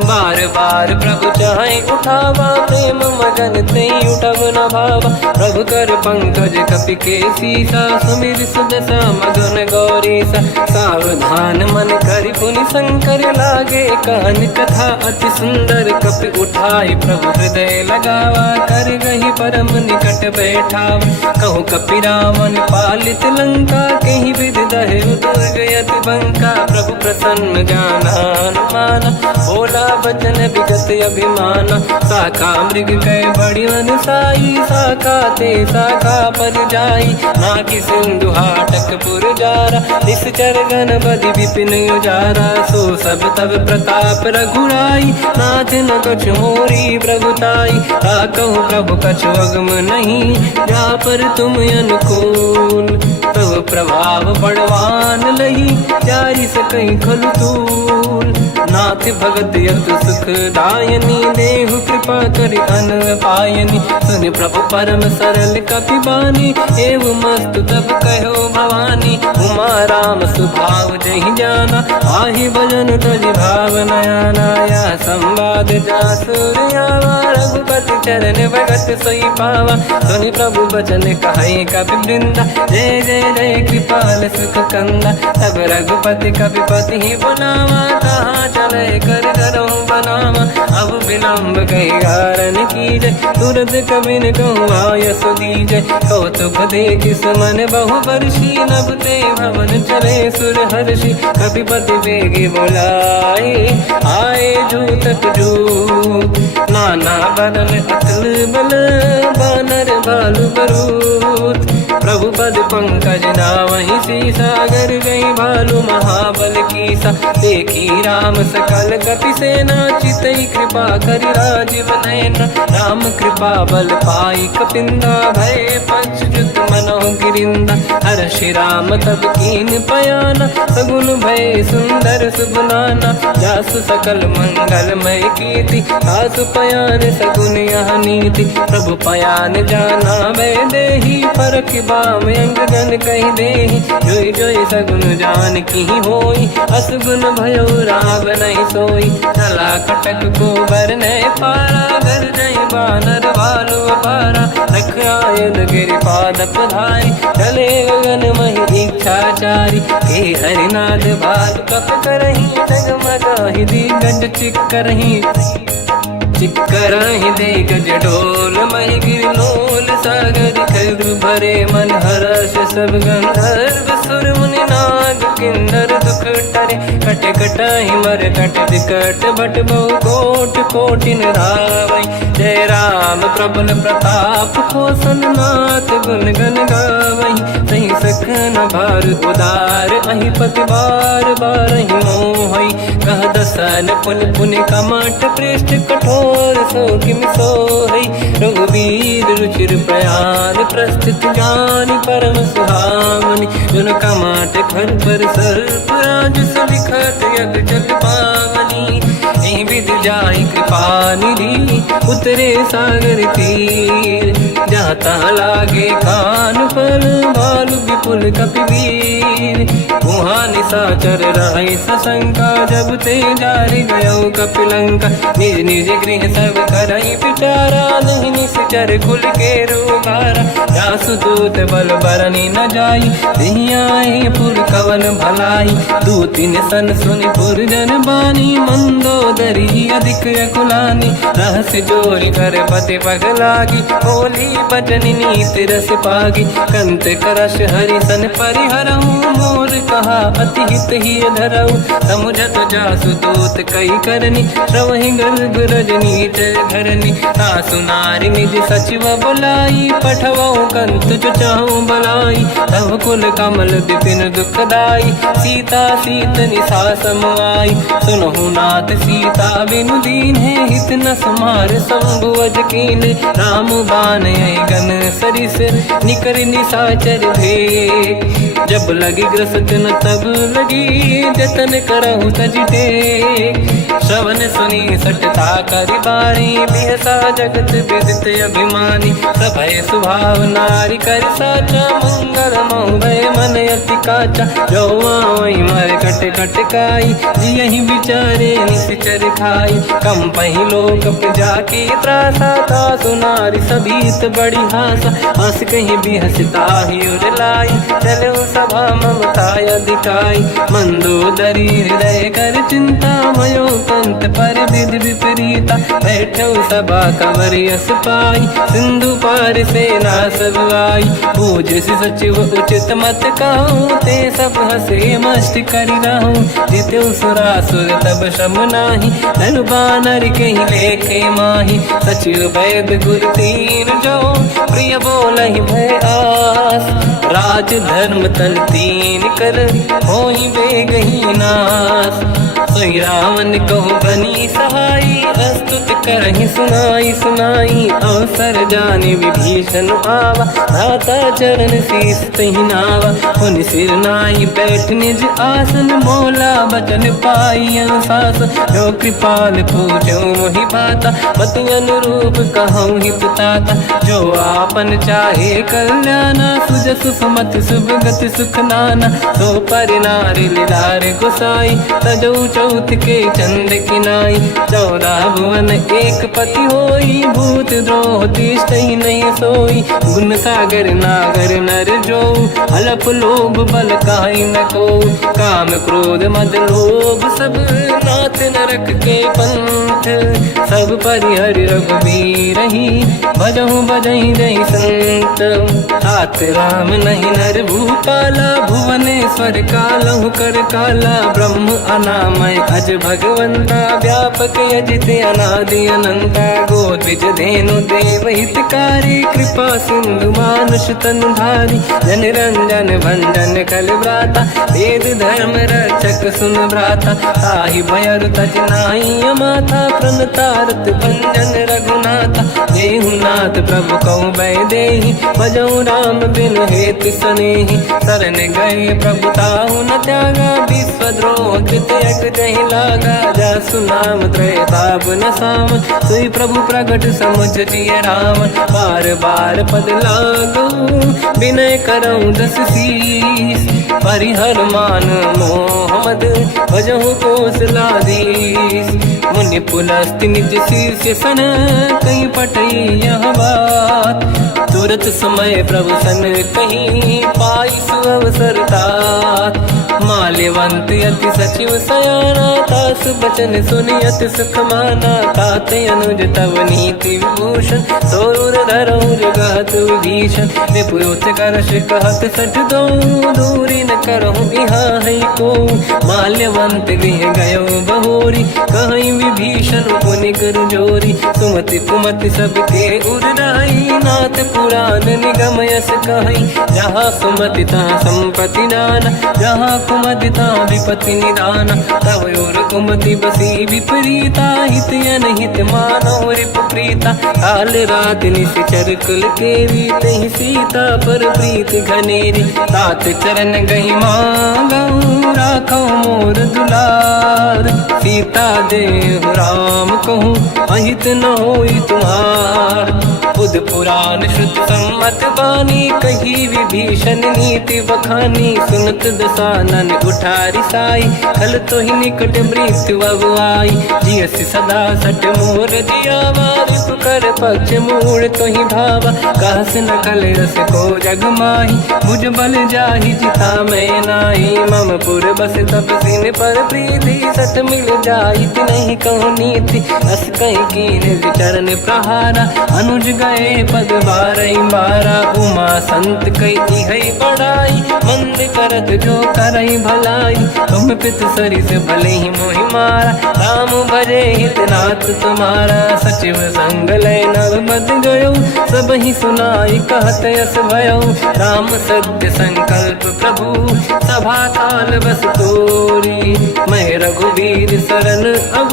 बार बार प्रभु चाहे उठावा प्रेम मगन ते उठब न भावा प्रभु कर पंकज कपि के सीसा सुमिर सुदशा मगन गौरीसा सावधान मन करि पुनि शंकर लागे कहन कथा अति सुंदर कपि उठाई प्रभु हृदय लगावा कर गही परम निकट बैठाव कहु कपि रावण पालित लंका कहीं विधि दहे दुर्ग यति बंका प्रभु प्रसन्न जाना हनुमाना बोला बचन विगत अभिमाना शाखा मृग कह बड़ी साई शाखा ते शाखा पर जाई नाकि सिंधु हाटक पुर जारा निश्चर गण बधि विपिन उजारा सो सब तब प्रताप रघुराई नाथ न कछु मोरी प्रभुताई कहूँ प्रभु कछु अगम नहीं जा पर तुम अनुकूल तब प्रभाव बड़वान लही जारी सकई खलु तूल नाथ भगत यत सुख दायनी देहु कृपा करि अन पायनी सुन प्रभु परम सरल कपि बानी एव मस्तु तब कहो भवानी उमा राम सुभाव जहि जाना आहि भजन तजि भाव नयाना या संवाद जासुर आवा रघुपति चरण भगत सोई पावा सुनि प्रभु बचन कहे कपि वृंदा जय जय जय कृपाल सुख कंदा तब रघुपति कपिपति ही बनावा कहाँ चले कर करो बनावा अब विलम्ब कही कारण कीजय तुरंत कबिन कहूँ आयस दीजय कौतुक देख सुमन बहु वर्षी नभ ते भवन चले सुर हर्षि कपिपति बेगी बोलाए आए जूतक जूत नाना बदल अतल बल बानर बालु बरूत प्रभु पद पंकज नावहि सी सागर गई भालू महाबल कीसा देखी राम सकल कपि सेना चितई कृपा करि राजीव नयन राम कृपा बल पाई कपिंदा भय पक्षुत मनो गिरिंदा हर्षि राम तब कीन पयाना सगुन भय सुंदर सुबनाना जासु सकल मंगलमय कीर्ति आसु पयान सगुन यह नीति प्रभु पयान जाना मैं देही फरक बाम अंगन कही देही जोई जोई सगुन जान की होई असगुन भयो राव नहीं सोई चला कटक को बर नहीं पारा घर नहीं बानर बालू पारा रख आयन गिरिपाद पधारी चले गगन मही इच्छाचारी के हरिनाथ भाल कप करही जगमगाहि दिग्गज चिक्करहि दिग्गज ढोल महि गिरलोल सागर खर भरे मन हर्ष सब गंधर्व सुर मुनि नाग किन्नर दुख टरे कट कटाहि मर कट विकट भट बहु कोट कोटिन रावै जय राम प्रबल प्रताप कोसन नाथ गुण गन गावै सही सकन भार उदार अहि पति बार बारहि मोहै कह दसन पुन पुन कमठ पृष्ठ कठोर सो किम सोहै रघुवीर रुचिर प्रयाण प्रस्थित ज्ञान परम सुहामनि जुन कमठ खर पर सर्प राज सलिखत यग जल पावनी एहि विधि जाहि कृपा निधि उतरे सागर तीर जाता लागे कान फल भालु विपुल कपिवीर वहाँ निशाचर रहे सशंका जब ते जारि गयो कपिलंका निज निज गृह सब करई विचारा नहीं निश्चर कुल के रूबारा जासु दूत बल बरनी न जाई नहीं आए पुर कवन भलाई दूतिन सन सुनि पुर जन बानी मंदोदरी अधिक अकुलानी रहस्य जोरि कर पति पगलागी बोली बचन नीति रस पागी कंत करश हरि सन परिहरहु मोर कहा अति हित ही धरऊ समुझत जासु दूत कई करनी श्रवहि गर्भ रजनी धरनी सासु नारी निज सचिव बुलाई पठवऊ कंत जो चाहूं बलाई तब कुल कमल विपिन दुखदाई सीता सीत निशा समाई सुनहु नाथ सीता बिनु दीन है हित न समार शंभु अज कीन राम बान गन सरिस निकर निशाचर भेक जब लगी ग्रसत न तब लगी जतन करहु तज टेक श्रवण सुनी सटता करि बाणी बिहसा जगत विदित अभिमानी सभय सुभाव नारी कर साचा मंगल भय मन अति काचा जो आवई मर कट कट काई जियहि बिचारे निश्चर खाई कम पही लोक जाके त्रासा था सुनारी सभीत बड़ी हासा हंस कहीं भी हंसता ही उर लाई चलो सभा ममता अधिकाई मंदोदरी हृदय कर चिंता मयो पंत पर विधि विपरीता बैठो सभा कंवर यस पाई सिंधु पार सेना सब आई पूज सचिव उचित मत कहूँ ते सब हसे मस्त करि रहूं जितु सुरासुर तब शम नाही धनु बानर कहीं लेखे माही सचिव वैद गुरु तीन जो प्रिय बोलहि भय आस राज धर्म तन तीन कर होई बेगही नास सोई रावण कहु बनी सहाई अस्तुत करहि सुनाई सुनाई अवसर जाने विभीषण आवा धाता चरण शीस तहि नावा पुनि सिर नाई बैठ निज आसन मोला बचन पाई अनुशास जो कृपाल पूजो मोहि बाता मति अनुरूप कहूँ हित ताता जो आपन चाहे कल्याणा सुजस सुमति शुभ गति सुख नाना सो पर नारी लीलार गोसाई तजौ चौथ के चंद किनाई 14 भुवन एक पति होई भूत द्रोह तिष्ठहि नहीं सोई गुण सागर नागर नर जो अलप लोभ बल काहि न को काम क्रोध मद लोभ सब नाथ नरक के पंथ सब परिहरि रघुबीर ही भजहु बजहि रहि संत हाथ राम नहीं नर भूपाला भुवनेश्वर कालहु कर काला ब्रह्म अनामय अज भगवंता व्यापक अजित अनादि अनंता गोद्विज धेनु देव हितकारी कृपा सिंधु मानुष तनु धारी जन रंजन भंजन कल व्राता वेद धर्म रक्षक सुन भ्राता ताहि भयर तज नाहि माथा प्रणतारत भंजन रघुनाथा जेहु नाथ प्रभु कहु भय देहि भजहु राम बिनु हेतु सनेहि शरण गए प्रभु ताहु न त्यागा विश्वद्रोह कृत यज्ञ जहि लागा जासु नाम त्रयताप न साम सोई प्रभु प्रगट समुझ जिय राम बार बार पद लागू विनय करऊँ 10 शीस परिहर मान मोहम्मद भजहु कौशलाधीश मुनि पुलस्त्य निज शिष्य सन कहीं पटई यह बात। तुरत समय प्रभु सन कहीं पाई सुअवसर तात। माल्यवंत अति सचिव सयाना तास बचन सुनि अति सुख माना। ताते अनुज तव नीति विभूषण सोर धरऊ जगत विभीषण। विपुत करश कहत सठ दो दूरी न करहु इहा है को। माल्यवंत गृह गयो बहोरी कहीं विभीषण पुनि कर जोरी। सुमति कुमति सबके उड़ाई नाथ पुराण निगम यस कहीं। जहाँ सुमति तहाँ संपत्ति नाना जहाँ कुमति तहाँ विपत्ति निदाना। तव और कुमति बसी विपरीता हित अनहित मानव रिप प्रीता। काल रात निश्चर कुल केरी तहि सीता पर प्रीत घनेरी। तात चरण गही मांगऊ राखो मोर दुलार। सीता देहु राम कहूँ अहित न होई तुम्हार। बुध पुराण श्रुत सम्मत बानी कही विभीषण नीति बखानी। सुनत दसानन उठारी साई खल तो ही निकट मृत्यु अब आई। जियसि सदा सट मोर जियावा रिपु कर पक्ष मूड़ तो ही भावा। कहस न कल रस को जग माही मुझ बल जाहि जिता मैं नाही। मम पुर बस तपसिन पर प्रीति सत मिल जाई नहीं कहूँ नीति। अस कहीं कीन विचरण प्रहारा अनुज गए पद बारई बारा। उमा संत कई है बड़ाई मंद करत जो करई भलाई। तुम पित सरिस भले ही मोहि मारा राम भजे हितनाथ तुम्हारा। सचिव संग लय नव बद गयो सब ही सुनाई कहत यस भयो। राम सत्य संकल्प प्रभु सभा काल बस तोरी। मैं रघुवीर शरण अब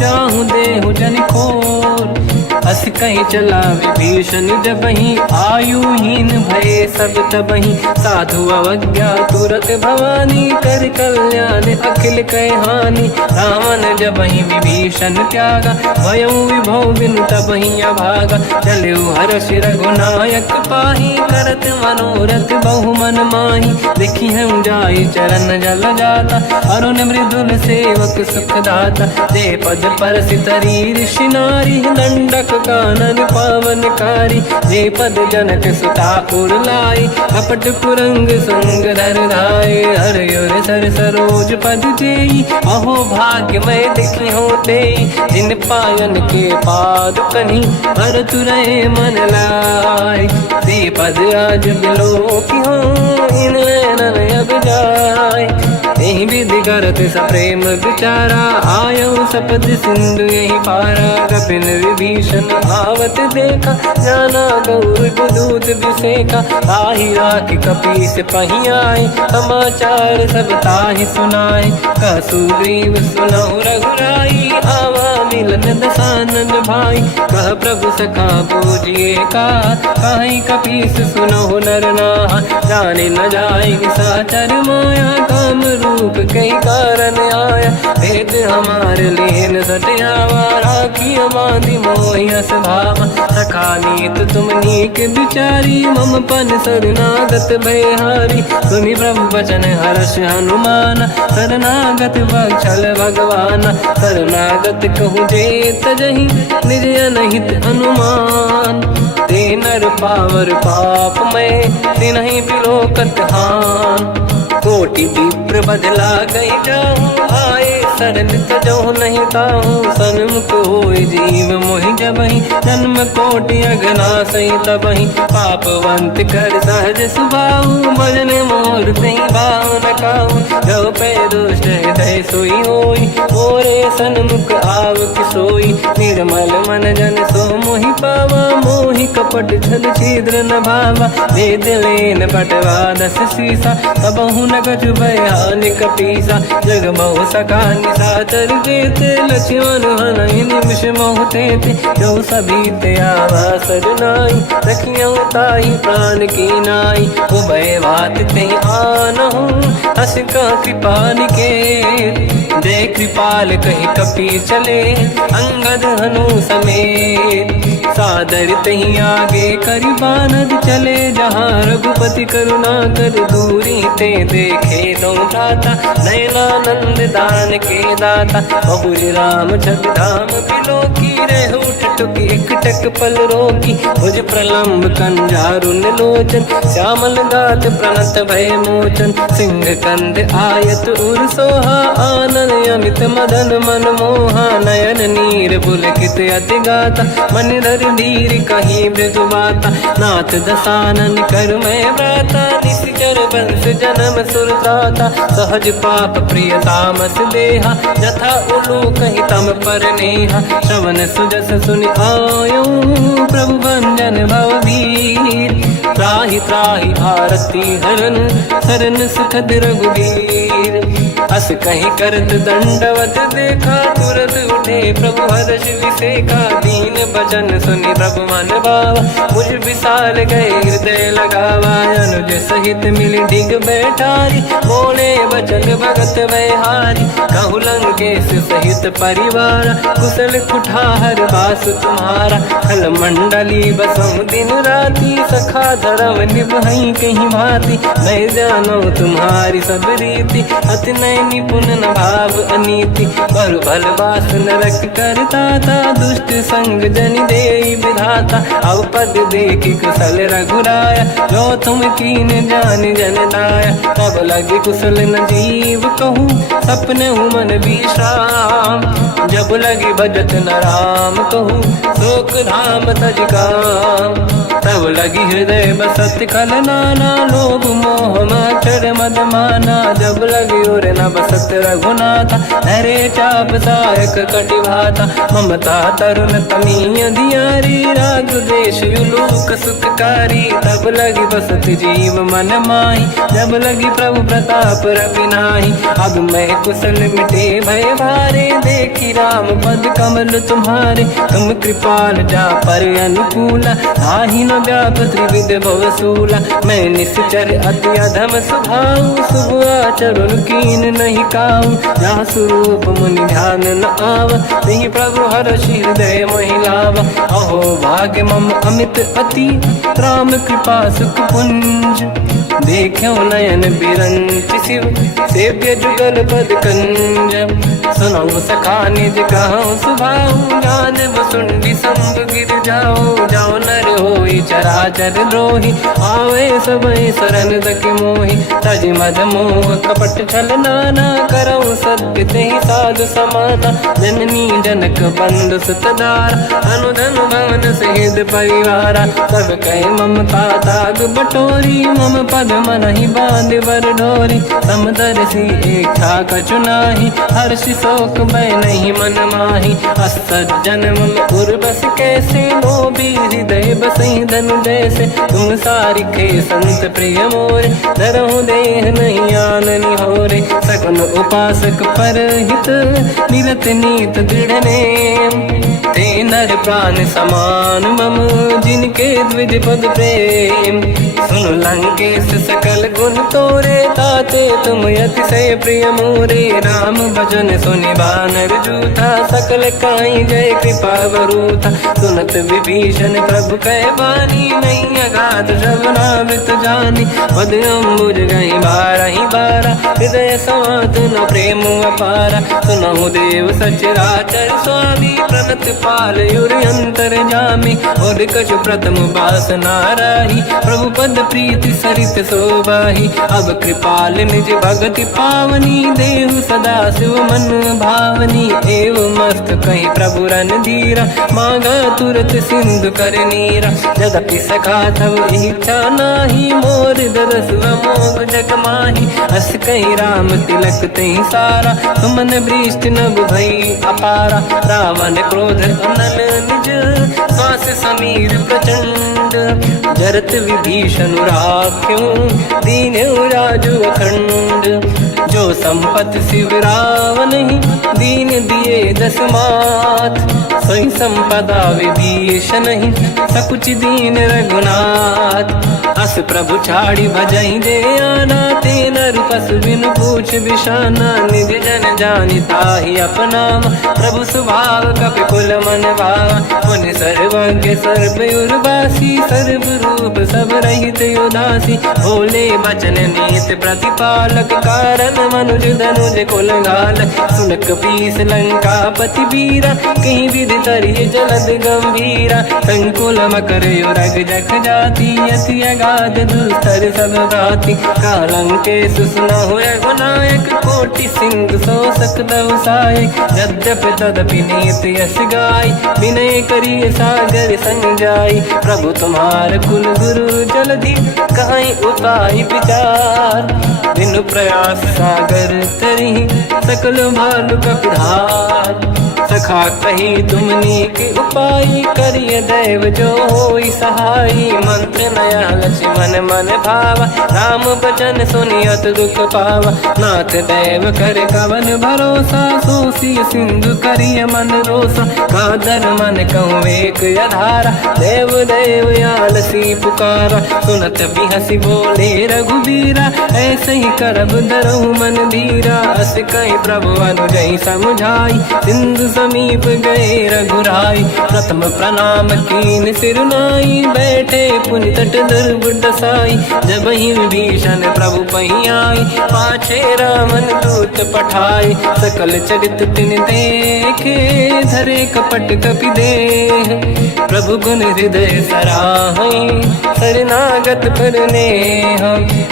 जाहूँ देहु जन खोर। अस कहीं चला विभीषण जबहि आयुहीन भये सब तबहि। साधु अवज्ञा तुरत भवानी कर कल्याण अखिल कह हानि। रावण जबहि विभीषण त्यागा भयउ विभव बिनु तबहि अभागा। चलऊ हर्ष रघुनायक पाही करत मनोरथ बहु मन माही। देखी हम जाई चरण जल जाता अरुण मृदुल सेवक सुख दाता। दे पद पर सितरी ऋषि नारी दंडक कानन पावनकारी। जे पद जनक सुता उर लाई कपट कुरंग संग धर धाय। हर सर सरोज पद जेई अहो भाग्य मैं देखी होते। जिन पायन के पाद कहीं हर तुरय मन लाय। दे पद आज बिलो की हो इन नैनन अब जाय। यही विधि करत सप्रेम विचारा आयो सपद सिंधु यही पारा। कपिन विभीषण आवत देखा जाना गौर दूत विसेका। ताहि राखि कपीस पही आए समाचार सब ताहि सुनाए। कह सुग्रीव सुनहु रघुराई आवा मिलन दसानन भाई। कह प्रभु सखा पूजिए का कहीं कपीस सुनहु नर नाहा। जाने न जाएगी साचर माया काम रूप कई कारण आया। भेद हमार लेन सटियावा राखी बांधी मोहियस भावा। सखा नीत तुम नीक बिचारी मम पन शरणागत भयहारी। सुनि प्रभु वचन हर्ष हनुमान शरणागत बक्षल भगवान। शरणागत कहूँ जे तजहि निज अनहित हनुमान। ते नर पावर पाप में तिन्हि बिलोकत हान। कोटि विप्र बदला गई जाऊँ आए शरण तजो नहीं ताहूँ। सन्मुख होय जीव मोहि जबहि जन्म कोटि अगना सही तबहि। पापवंत कर सहज सुभाऊ भजन मोर तहि बाहु न काहू। जो पे दुष्ट हृदय सोई होई मोरे सन्मुख आव किसोई। निर्मल मन जन सो मोहि पावा मोहि कपट छल छिद्र न भावा। भेद लेन बटवा दस सीसा तबहु न कछु भयानि कपीसा। जग महु सका निशाचर जेते लक्ष्मण हनहि निमिष महु तेते। जो सभी ते आवा सरनाई रखियौ ताहि प्राण की नाई। उभय बात ते आनहु हस का कृपा निकेत। जय कृपाल कहि कपि चले अंगद हनु समेत। सादर तही आगे करी बानर चले जहाँ रघुपति करुणा कर दूरी ते देखे दो भ्राता नयनानंद दान के दाता बहुरी राम छवि धाम बिलो की रह उठ टुकी एक टक पल रोकी भुज प्रलंब कंजारुन लोचन श्यामल गात प्रणत भय मोचन सिंह कंद आयत उर सोहा आनन अमित मदन मन मोहा नयन नीर पुलकित अति गाता मन धर धीर कहीं मृदु माता नाथ दसानन कर मैं व्राता निश्चर वंश जन्म सुरदाता सहज पाप प्रिय तामस देहा जथा उलू कहीं तम पर नेहा श्रवण सुजस सुनि आयो प्रभु भंजन भववीर त्राहि त्राहि आरती हरन सरन सुखद रघुवीर अस कहीं करत दंडवत देखा तुरत उठे प्रभु हर्ष विसेखा दीन भजन सुनि प्रभु मन भावा मुझ विशाल गए हृदय लगावा अनुज सहित मिल डिग बैठारी बोले बचन भगत वैहारी कहु लंकेश सहित परिवार कुशल कुठार बास तुम्हारा खल मंडली बसहु दिन राती सखा धर्म निभई कहीं भांति मैं जानो तुम्हारी सब रीति अति नय निपुण न भाव अनीति पर भल बास नरक करता था दुष्ट संग जन दे विधाता अब पद देखी कुशल रघुराया जो तुम कीन जान जन दाया तब लगे कुशल न जीव कहूँ सपने मन विश्राम जब लगे भजत न राम कहूँ शोक धाम तज काम तब लगी हृदय बसत कल नाना लोभ मोह मच्छर मद माना जब लगी और न बसत रघुनाथा हरे चाप सायक कटिभाता ममता तरुण तमीय धियारी राग देश युलोक सुखकारी तब लगी बसत जीव मन माही जब लगी प्रभु प्रताप रवि नाही अब मैं कुशल मिटे भय भारे देखी राम पद कमल तुम्हारे तुम कृपाल जा पर अनुकूला आही न व्याप त्रिविध भवसूला मैं निश्चर अति अधम स्वभाव शुभ आचरण कीन नहीं काऊ जहाँ स्वरूप मुनि ध्यान न आव नहीं प्रभु हर्ष हृदय महिलावा अहो भाग्य मम अमित अति राम कृपा सुख पुंज देखो नयन बिरंच शिव सेव्य जुगल पद कंज सुनो सखा निज कहूँ सुभाऊ ज्ञान वसुंडी संग गिर जाओ जाओ नर होई चराचर द्रोही आवे सबई शरण दक मोहि तज मद मोह कपट छल नाना करऊँ सत्य तेहि साधु समाना जननी जनक बंधु सुतदार अनुधन भवन सहित परिवारा सब कहे ममता ताग बटोरी मम पद मन ही बांध बर डोरी समदर्शी इच्छा कछु नाही हर्ष शोक मैं नहीं मन माही असज्जन मम उर्वश कैसे लोभी हृदय बसई धनु जैसे तुम सारिखे संत प्रिय मोरे धरहु देह नहीं आननि होरे सगुन उपासक पर हित निरत नीत दृढ़ नेम ते नर प्राण समान मम जिनके द्विज पद प्रेम सुन लंकेश सकल गुण तोरे ताते तुम अतिशय प्रिय मोरे राम भजन सुनि बानर जूथा सकल काई जय कृपा वरूथा सुनत विभीषण प्रभु कह बानी नहीं अगाध श्रवणामृत जानी पद अम्बुज गई बारहि बारा हृदय समात न प्रेम अपारा सुनहु देव सचराचर स्वामी प्रणत पाल युर अंतर जामी और कछु प्रथम बास नाराही प्रभु पद प्रीति सरित शोभाही अब कृपाल निज भगति पावनी देहु सदा शिव मन भावनी एव मस्त कहीं प्रभु रन धीरा मांगा तुरत सिंधु कर नीरा यद्यपि सखा तब इच्छा नाही मोर दरस मोग जग माही अस कहीं राम तिलक तही सारा तुमन वृष्ट नभ भई अपारा रावण क्रोध अनल निज श्वास समीर प्रचंड जरत विभीषण राख्यो दीन राजु अखंड जो जो संपत्ति शिवराव नहीं दीन दिए 10 मात सोई संपदा विभीष नहीं सकुच दीन रघुनाथ अस प्रभु छाड़ी भजई दे आना तेन रूपस बिन पूछ बिशाना निज जन जानिता ही अपना प्रभु स्वभाव कपि कुल मन भावा मुनि सर्वज्ञ सर्व उर्वासी सर्व रूप सब रहित उदासी भोले बचन नीत प्रतिपालक कारण मनुज धनुज कुल घाल सुन कपीस लंका पति वीरा कहीं विधि तरिय जलद गंभीरा संकुल मकर युरग जख जाति अति अगाध दुस्तर सब भाति कालंके सुसना होय गुनायक कोटि सिंधु सो सकदव साय यद्यपि तदपि नीत यस गाय विनय करिय सागर सन जाय प्रभु तुम्हार कुल गुरु जलधि कहीं उपाय विचार बिनु प्रयास सागर तरी सकल भालु कपिधार सखा कही तुमने के उपाय करिय दैव जो होई सहाय मंत्र नया लक्ष्मण मन भावा राम बचन सुनियत दुख पावा नाथ दैव कर कवन भरोसा सोसी सिंधु करिय मन रोसा कादर मन कहूँ एक अधारा देव देव आलसी पुकारा सुनत भी हंसी बोले रघुबीरा ऐसे ही करब धरहु मन धीरा अस कहीं प्रभु अनुजई समझाई सिंधु समीप गए रघुराई प्रथम प्रणाम कीन सिरुनाई बैठे पुनि तट दुर्बुड साई जब ही विभीषण प्रभु पही आई पाछे रामन दूत पठाई सकल चरित तिन देखे धरे कपट कपि देह प्रभु गुण हृदय सराहई शरणागत पर नेह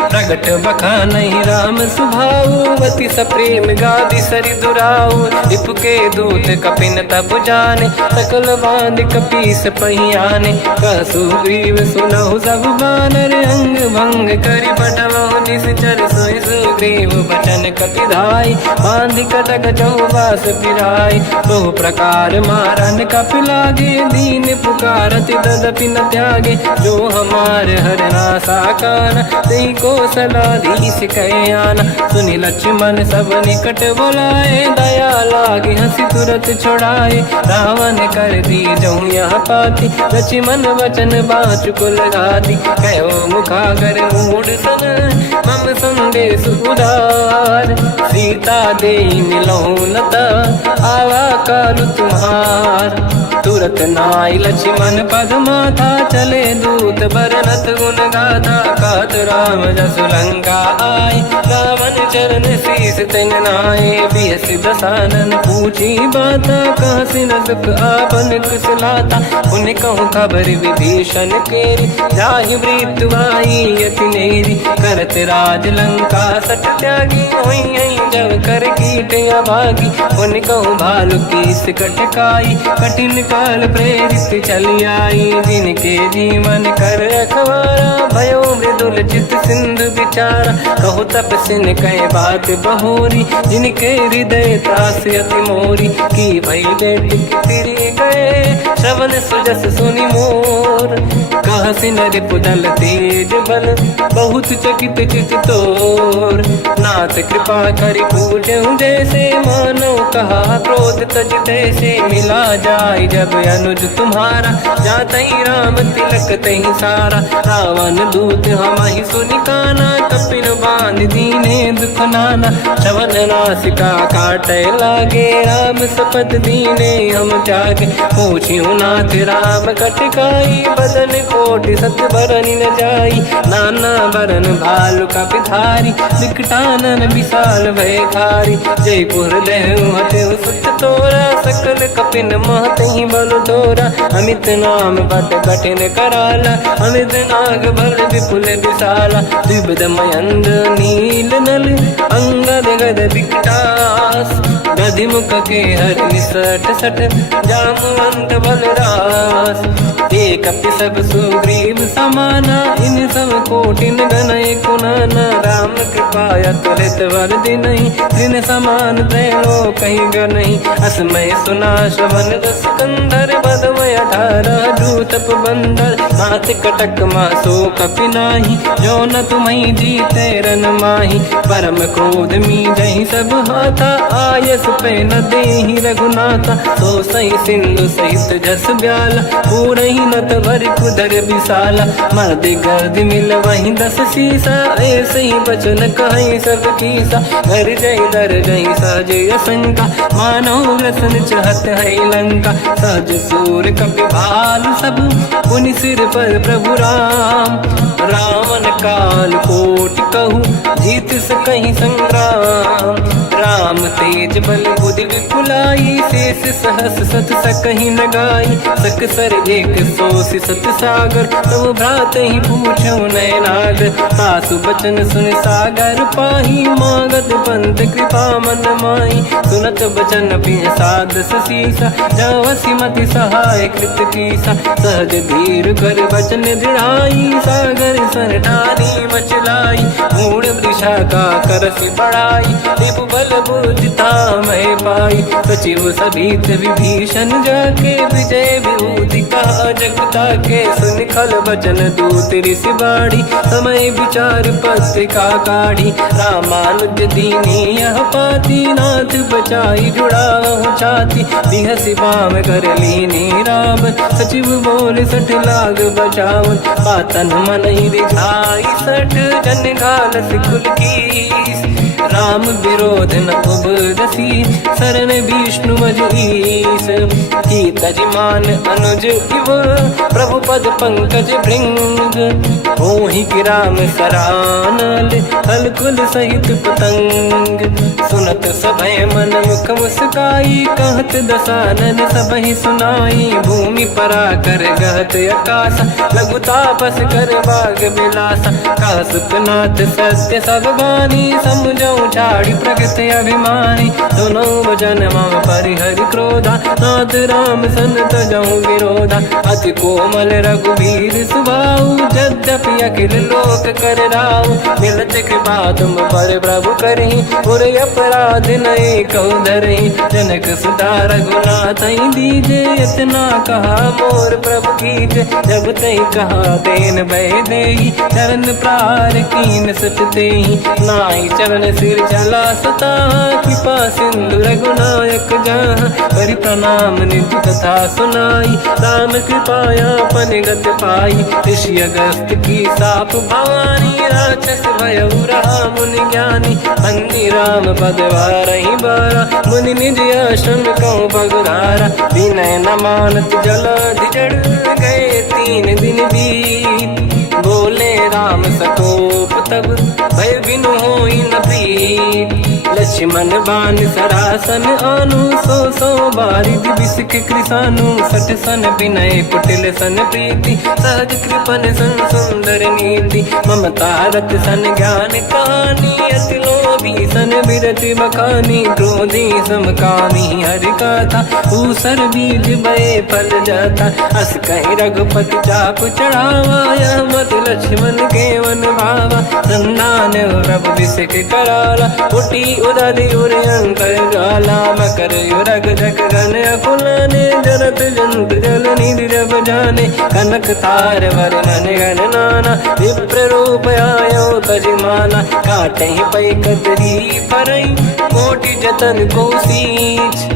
प्रगट बखानहि राम सुभावती सप्रेम गादि सरि दुराऊ रिपु के दूत कपिन तब जाने सकल बांध कपीस पहियाने कहसु ग्रीव सुनहु सब बानर अंग भंग करि बटवहु निश्चर सोई सुग्रीव बचन कपिधाई बांध कटक चौबास फिराई बहु प्रकार मारन कपि लागे दीन पुकारति तदपि न त्यागे जो हमार हरनासा काना तेहि को सलाधीश कहे आना सुनि लक्ष्मण सब निकट बोलाए दया लागे हंसी तुरत छोड़ाए रावण कर दी जऊँ यहाँ पाती लक्ष्मण वचन बाचु कुल घाती कहो मुखागर मूड सन मम संदेश उदार सीता दे मिलहु लता आवा कालु तुम्हार तुरत नाई लक्ष्मण पद माथा चले दूत बरनत गुण गाथा कात राम जसु लंका आय रावण चरण शीस तिन नाये बिहसि दसानन पूछी बाता कहाँ से न दुख आपन कुशलाता उन्हें कहूँ खबर विभीषण केरी जाहि मृत्यु आई यति नेरी करत राज लंका सट त्यागी हुई जब कर कीट अभागी उन्हें कहूँ भालु कीस कटकाई कठिन काल प्रेरित चली आई जिनके जीवन कर रखवारा भयो मृदुल चित सिंधु विचारा कहु तपसिन कहे बात बहोरी जिनके हृदय त्रास अति मोरी की भई बेट फिरी गए श्रवण सुजस सुनि मोर कहा सिन रिपुदल तेज बल बहुत चकित चित तोर नाथ कृपा करि पूजहु जैसे मानो कहा क्रोध तज तैसे मिला जाय जब अनुज तुम्हारा जातहि राम तिलक तहि सारा रावण दूत हमहि सुनि काना कपिन बांध दीने दुख नाना श्रवण नासिका काटे लागे राम सपथ दीने हम त्यागे पूछियो नाथ राम कटकाई बदन कोटि सत बरनि न जाई नाना बरन भालु कपिधारी निकटानन विशाल भय खारी जयपुर देहु हतेउ सुत तोरा सकल कपिन महतहि बल तोरा अमित नाम बट कठिन कराला अमित नाग बल विपुल विशाला द्विविध मयंद नील नल अंगद गद विकटास गधिमुख के हर निसट सट जामवंत बलरास ते कपि सब सुग्रीव समाना, इन सब कोटिन गणय कुनाना। राम कृपाया तुलित वर दिनहि, तृण समान त्रैलोक ही गणहि। असमय सुना श्रवण रस कंधर, बदमय 18 दूतप बंदर। मात कटक मासो कपि नाही, जो न तुम्हि जीते रन माही। परम क्रोध मीजहि सब हाथा, आयस पे न देहि रघुनाथा। तो सही सिंधु सहित जस ब्याला, पूरहि नत भर कुदर विशाला। मर्द गर्द मिल वहीं 10 सीसा, ऐसे ही बचन कहीं सब कीसा। घर जय दर जय सहज असंका, मानव रसन चहत है लंका। सहज सूर कपि भाल सब, पुनि सिर पर प्रभु राम। रावण काल कोटि कहूँ, जीत सकहि संग्राम। राम तेज बल बुद्धि विपुलाई, शेष सहस सत सकहि न गाई। सकसर एक सोसि सत सागर, तब भ्रात ही पूछो नयनागर। सासु बचन सुन सागर पाही, मागत पंथ कृपा मन माही। सुनत बचन पिय साध सीसा, जवसि मति सहाय कृत कीसा। सहज धीर कर बचन दृढ़ाई, सागर सन ठानी मचलाई। मूढ़ वृषा का करसि बढ़ाई, रिपु बल बुद्धि तामहि पाई। सचिव सभीत विभीषण जाके, विजय विभूति कहा जगता के। सुन खल बचन दूत ऋषि बाड़ी, समय विचार पत्रिका काढ़ी। रामानुज दीनी यह पाती, नाथ बचाई जुड़ाहु छाती। बिहसि बाम कर लीनी राम, सचिव बोल 60 लाग बचावन। पातन मन ही रिझाई 60, जन घाल सिकुल कीस। राम विरोध न उबरसी, शरण विष्णु मज ईस। की तजिमान अनुज इव, प्रभु पद पंकज भृंग। होहि कि राम सरानल, हलकुल सहित पतंग। सुनत सभय मन मुख मुस्काई, कहत दसानन सबहि सुनाई। भूमि परा कर गहत आकाश, लघु तापस कर बाग बिलासा। कह सुखनाथ सत्य सब बानी, समझौ छाड़ी प्रगति अभिमानी। सुनो भजन मम परिहरि क्रोधा, नाथ राम सन तजहु विरोधा। अति कोमल रघुवीर सुभाऊ, यद्यपि अखिल लोक कर राऊ। मिलत कृपा तुम पर प्रभु करहि, पुर अपराध नये कहु धरहि। जनक सुता रघुनाथ दीजे, इतना कहा मोर प्रभु कीजे। जब तहि कहा देन भय देहि, चरण प्रार कीन सत तेहि। नाहि चरण सिर चला सता, कृपा सिंधु रघुनायक जहाँ। करि प्रणाम निधि कथा सुनाई, राम कृपाया पन गत पाई। ऋषि अगस्त की साप भवानी, राक्षस भयउ रहा मुनि ज्ञानी। बंदी राम पद वारहि बारा, मुनि निज आश्रम कहु पगुधारा। विनय न मानत जलाधि जड़, गए 3 दिन बीत। बोले राम सकोप तब, भय बिनु होई न प्रीत। लक्ष्मण बान सरासन आनु, 100 बारिद बिसक कृसानु। 60 सन विनय कुटिल सन प्रीति, सहज कृपन सन सुंदर नीति। ममता रत सन ज्ञान कहानी, अति लोभी सन बिरति बखानी। क्रोधी समकामी हरि कथा, ऊसर बीज बये फल जाता। अस कहि रघुपति चाप चढ़ावा, यह मत लक्ष्मण के वन भावा। संधान प्रभु बिसक कराला, उठी उदधि उरयंकर ज्वाला। मकर युरग जग गण अकुलाने, जरत जंत जल निधि जब जाने। कनक तार वर्णन गण नाना, विप्र रूप आयो तजिमाना। काटहि पै कतरी परई, कोटि जतन को सींच।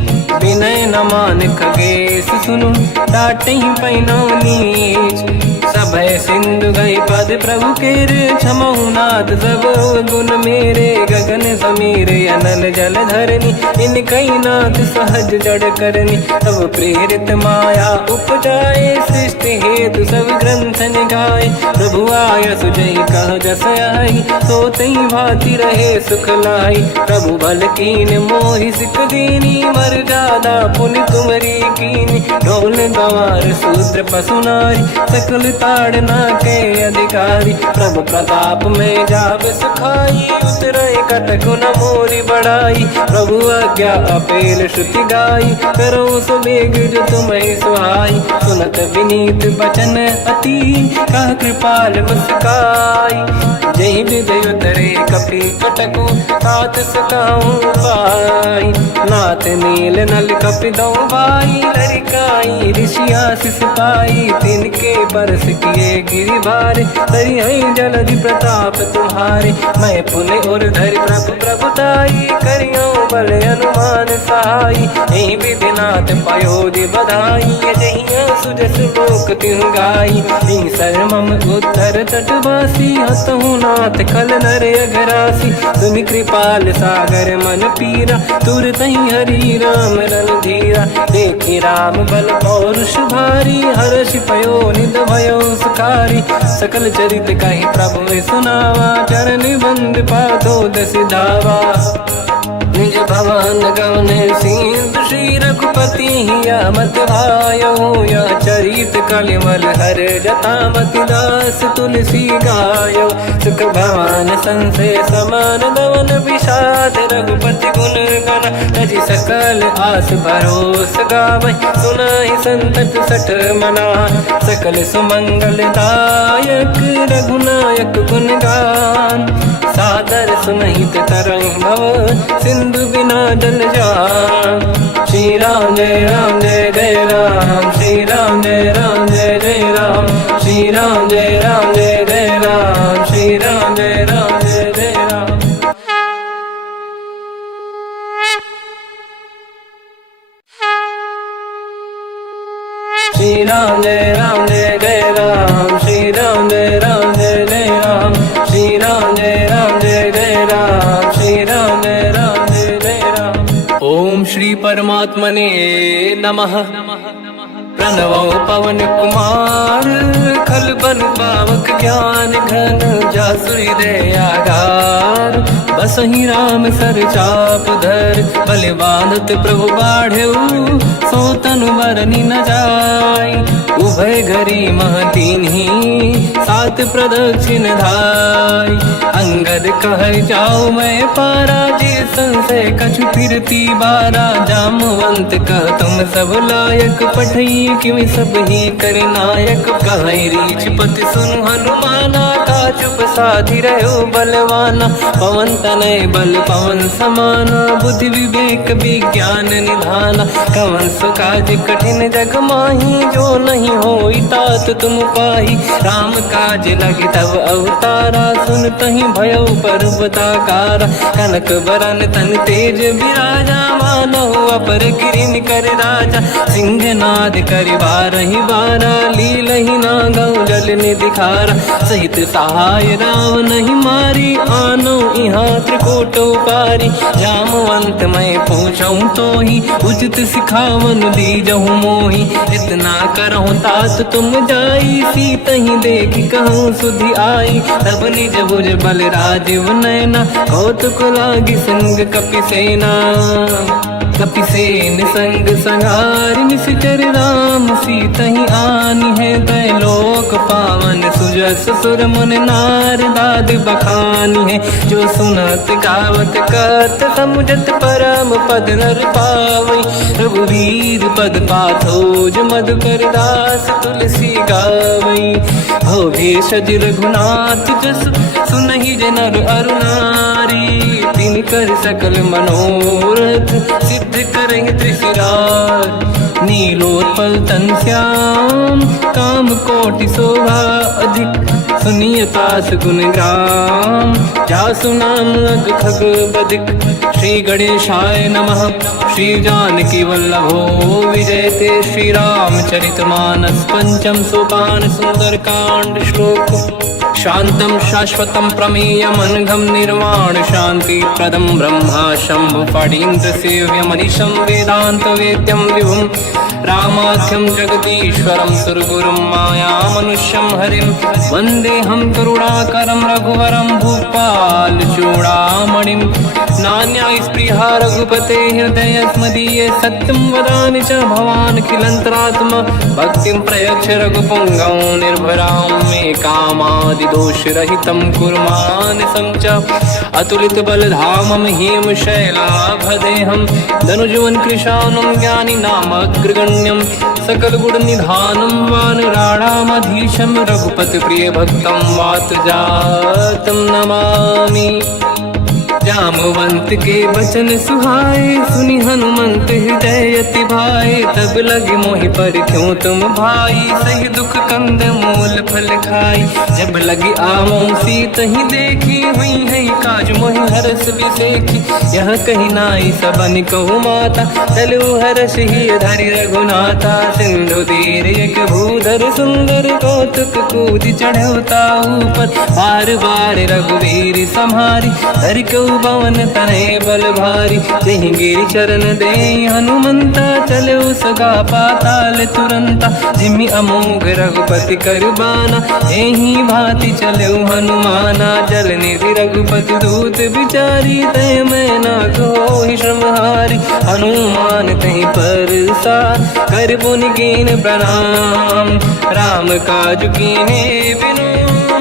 विनय न मान खगेश सुनु, डांटहि पैनौ नीच। सभय सिंधु गई पद प्रभु केरे, क्षमहु नाथ सब गुण मेरे। गगन समीरे अनल जल धरनी, इन कई नाथ सहज जड़ करनी। तब प्रेरित माया उपजाए, सृष्टि हेतु सब ग्रंथ निगाए। प्रभु आय सुजई कह जस आई, सोतई भांति रहे सुख लाई। प्रभु बल कीन मोहि सिख दीनी, मर्यादा पुनि तुमरी कीनी। ढोल गंवार शूद्र पशु नारी, सकल ताड़ना के अधिकारी। प्रभु प्रताप में जाब सुखाई, उतरे कटक गुण मोरी बढ़ाई। प्रभु आज्ञा अपेल श्रुति गाई, करो सो बेग जो तुम्हें सुहाई। सुनत विनीत बचन अति, कह कृपाल मुस्काई। जय विदय तरे कपि कटकु, तात सकाऊं पाई। नाथ नील नल कपि दो भाई, लरिकाई ऋषि आशीष पाई। तिनके परस किए गिरि भारे, तरियहि जलधि प्रताप तुम्हारे। मैं पुने और धरि प्रभु प्रभुताई, करियो बल अनुमान सहाई। यही विधिनाथ पयोधि बधाई, जहिया सुजस लोक तिहु गाई। सरमम उत्तर तटवासी, हतहु नाथ खल नर अघरासी। तुम कृपाल सागर मन पीरा, तुरत ही हरि राम रन धीरा। देखी राम बल पौरुष भारी, हर्ष पयो निध भयो सुखारी। सकल चरित कहि प्रभु सुनावा, चरण बंद पादो दस धावा। निज भवन गवन सिंधु, श्री रघुपति हिया मत भायो। या चरित कलिमल हर जटा, मति दास तुलसी गायो। सुख भवन संशय समान दवन, विषाद रघुपति गुण गण। तजि सकल आस भरोस गावै, सुनाहि संतत सठ मना। सकल सुमंगल दायक, रघुनायक गुण गान। सादर सुनहित तरंग भव, सिंधु बिना जल जान। श्री राम जय राम जय जय राम, श्री राम जय राम जय जय राम। श्री राम जय राम जय जय राम, श्री राम जय राम जय जय राम। श्री राम जय राम जय जय राम, श्री राम जय राम जय जय राम। श्री राम जय राम जय जय राम, श्री राम जय राम जय जय राम। ओम श्री परमात्मने नमः। प्रणवो पवन कुमार, खल बन पावक ज्ञान घन। जासुरी दयागार, बसहि राम सर चाप धर। बल बांधत प्रभु बाढ़ऊ, सो तनु बरनि न जाय। उभय घरी मह दीन्ही, सात प्रदक्षिण धाय। अंगद कह जाओ मैं पारा, जे संशय कछु फिरती बारा। जामवंत कह तुम सब लायक, पठई किमि सब ही कर नायक। कहि रीछ पति सुनु हनुमाना, का चुप साधि रहो बलवाना। पवन तनय बल पवन समाना, बुद्धि विवेक विज्ञान निधाना। कवन सो काज कठिन जग माही, जो नहीं होई तात तुम पाही। राम काज लगे तब अवतारा, सुनतहि भयो पर्वताकारा। कनक बरन तन तेज विराजा, मानहु अपर गिरिन कर राजा। सिंहनाद करि बारहि बारा, लीलहि नागौ जल निधिखारा। सहित सहाय राम नहीं मारी, आनो इहाँ त्रिकोट पारी। जामवंत मैं पूछऊँ तोहि, उचित सिखावन दीजहु मोहि। इतना करहु तात तुम जाई, सीतहि देखि कहूँ सुधि आई। तब निज भुज बल राजीव नयना, कौतुक लागी संग कपि सेना। कपिसेन संग संहारि, निश्चर राम सीतहि आनि है। दैलोक पावन सुजस सुर मुनि नार, दाद बखानी है। जो सुनत गावत कहत, समुझत परम पद नर पावै। रघुवीर पद पाथोज, मधुकर दास तुलसी गावै। हो भेषज रघुनाथ जस, सुनहि जे नर अरु नारी। तिन कर सकल मनोरथ, सिद्ध करहि त्रिशिरार। नीलोत्पल तन श्याम, काम कोटि शोभा अधिक। सुनिय तास गुण ग्राम, जासु नाम अग खग बदिक। श्री गणेशाय नमः। श्री जानकी वल्लभो विजयते, श्री रामचरित मानस। पंचम सोपान सुंदर कांड श्लोक। शांतं शाश्वतं प्रमेयमनघं, निर्वाण शांति प्रदं ब्रह्मा शंभु। फणीन्द्र सेव्य मनीषं, वेदांत वेद्यं विभुं। रामाख्यं जगदीश्वरं, सुरगुरुं माया मनुष्यं हरिं। वन्देऽहं करुणाकरं रघुवरं, भूपाल चूडामणिं। नान्या स्पृहा रघुपते हृदयस्मदीये, सत्यं वदामि च भवानखिलन्तरात्मा। भक्तिं प्रयच्छ रघुपुङ्गं, निर्भरां मे कामादि दोष रहितं कुर्मानसं च अतुलित बलधामं हेम शैलाभदेहं धनुजवन कृशानं ज्ञानिनामग्रगण्यं सकल गुण निधानं वानराणामधीशं रघुपति प्रिय भक्तं वात जातं नमामि। जामवंत के बचन सुहाए सुनि हनुमंत हृदय अति भाए तब लगे मोहि पर क्यों तुम भाई सही दुख कंद मूल फल खाई जब लगी आमों सीत ही देखी हुई है काज मोहि हरस बिसेखी यह कही नाई सबन कहु माता चलु हरस ही धरि रघुनाथा सिंधु तीर एक भूधर सुंदर कौतुक कूद चढ़ौता ऊपर बार बार रघुवीर सम्हारी हरि को पवन तनय बल भारी जहि गिरि चरण दे हनुमंता चलो सगा पाताल तुरंता जिमि अमोघ रघुपति कर बाना एहि भांति चलो हनुमाना जल निधि रघुपति दूत बिचारी तय मैं ना कोहि श्रमहारी हनुमान तहि परसा कर पुनि कीन प्रणाम राम काज कीन्हे बिनु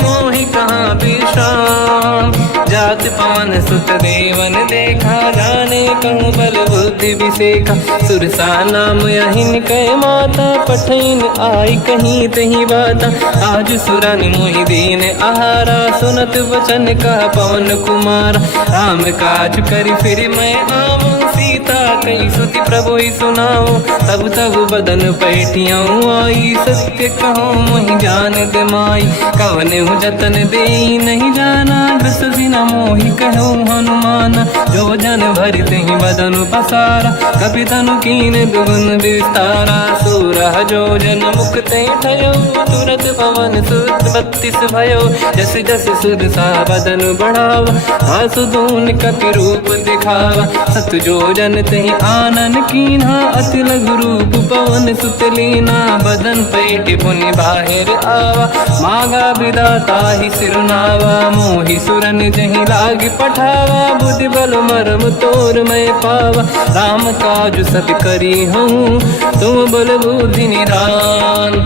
मोहि कहाँ विश्राम जात पवन सुत देवन देखा जाने कहूँ बल बुद्धि विसेखा सुरसा नाम यहिन कह माता पठैन आई कहीं तही बाता आज सुरन मोहि दीन आहारा सुनत वचन का पवन कुमार राम काज करि फिर मैं आऊँ सीता कई सुति प्रभु सुनाओ तब तब बदन पैठियाँ आई सत्य कहो मोहि जान दमाई कवन हूँ जतन दे नहीं जाना ग्रस सिना मोहि कहो हनुमान जो जन भरि तहि बदन पसारा कपि तनु कीन दुगुन विस्तारा सूरह जो जन मुख ते ठयो तुरत पवन सुत 32 भयो जस जस सुर सा बदन बढ़ावा आसु दून कपि रूप दिखावा सत जो जन तहि आनन कीन्हा अति लघु रूप पवन सुत लीना बदन पैठ पुनि बाहिर आवा मागा विधाता ही सिरनावा मोहि सुरन जहि लाग पठावा बुद्धि बल मरम तोर मैं पावा राम काज सब करी हूँ तुम बल बुद्धि निधान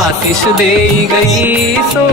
आशीष दे गई सो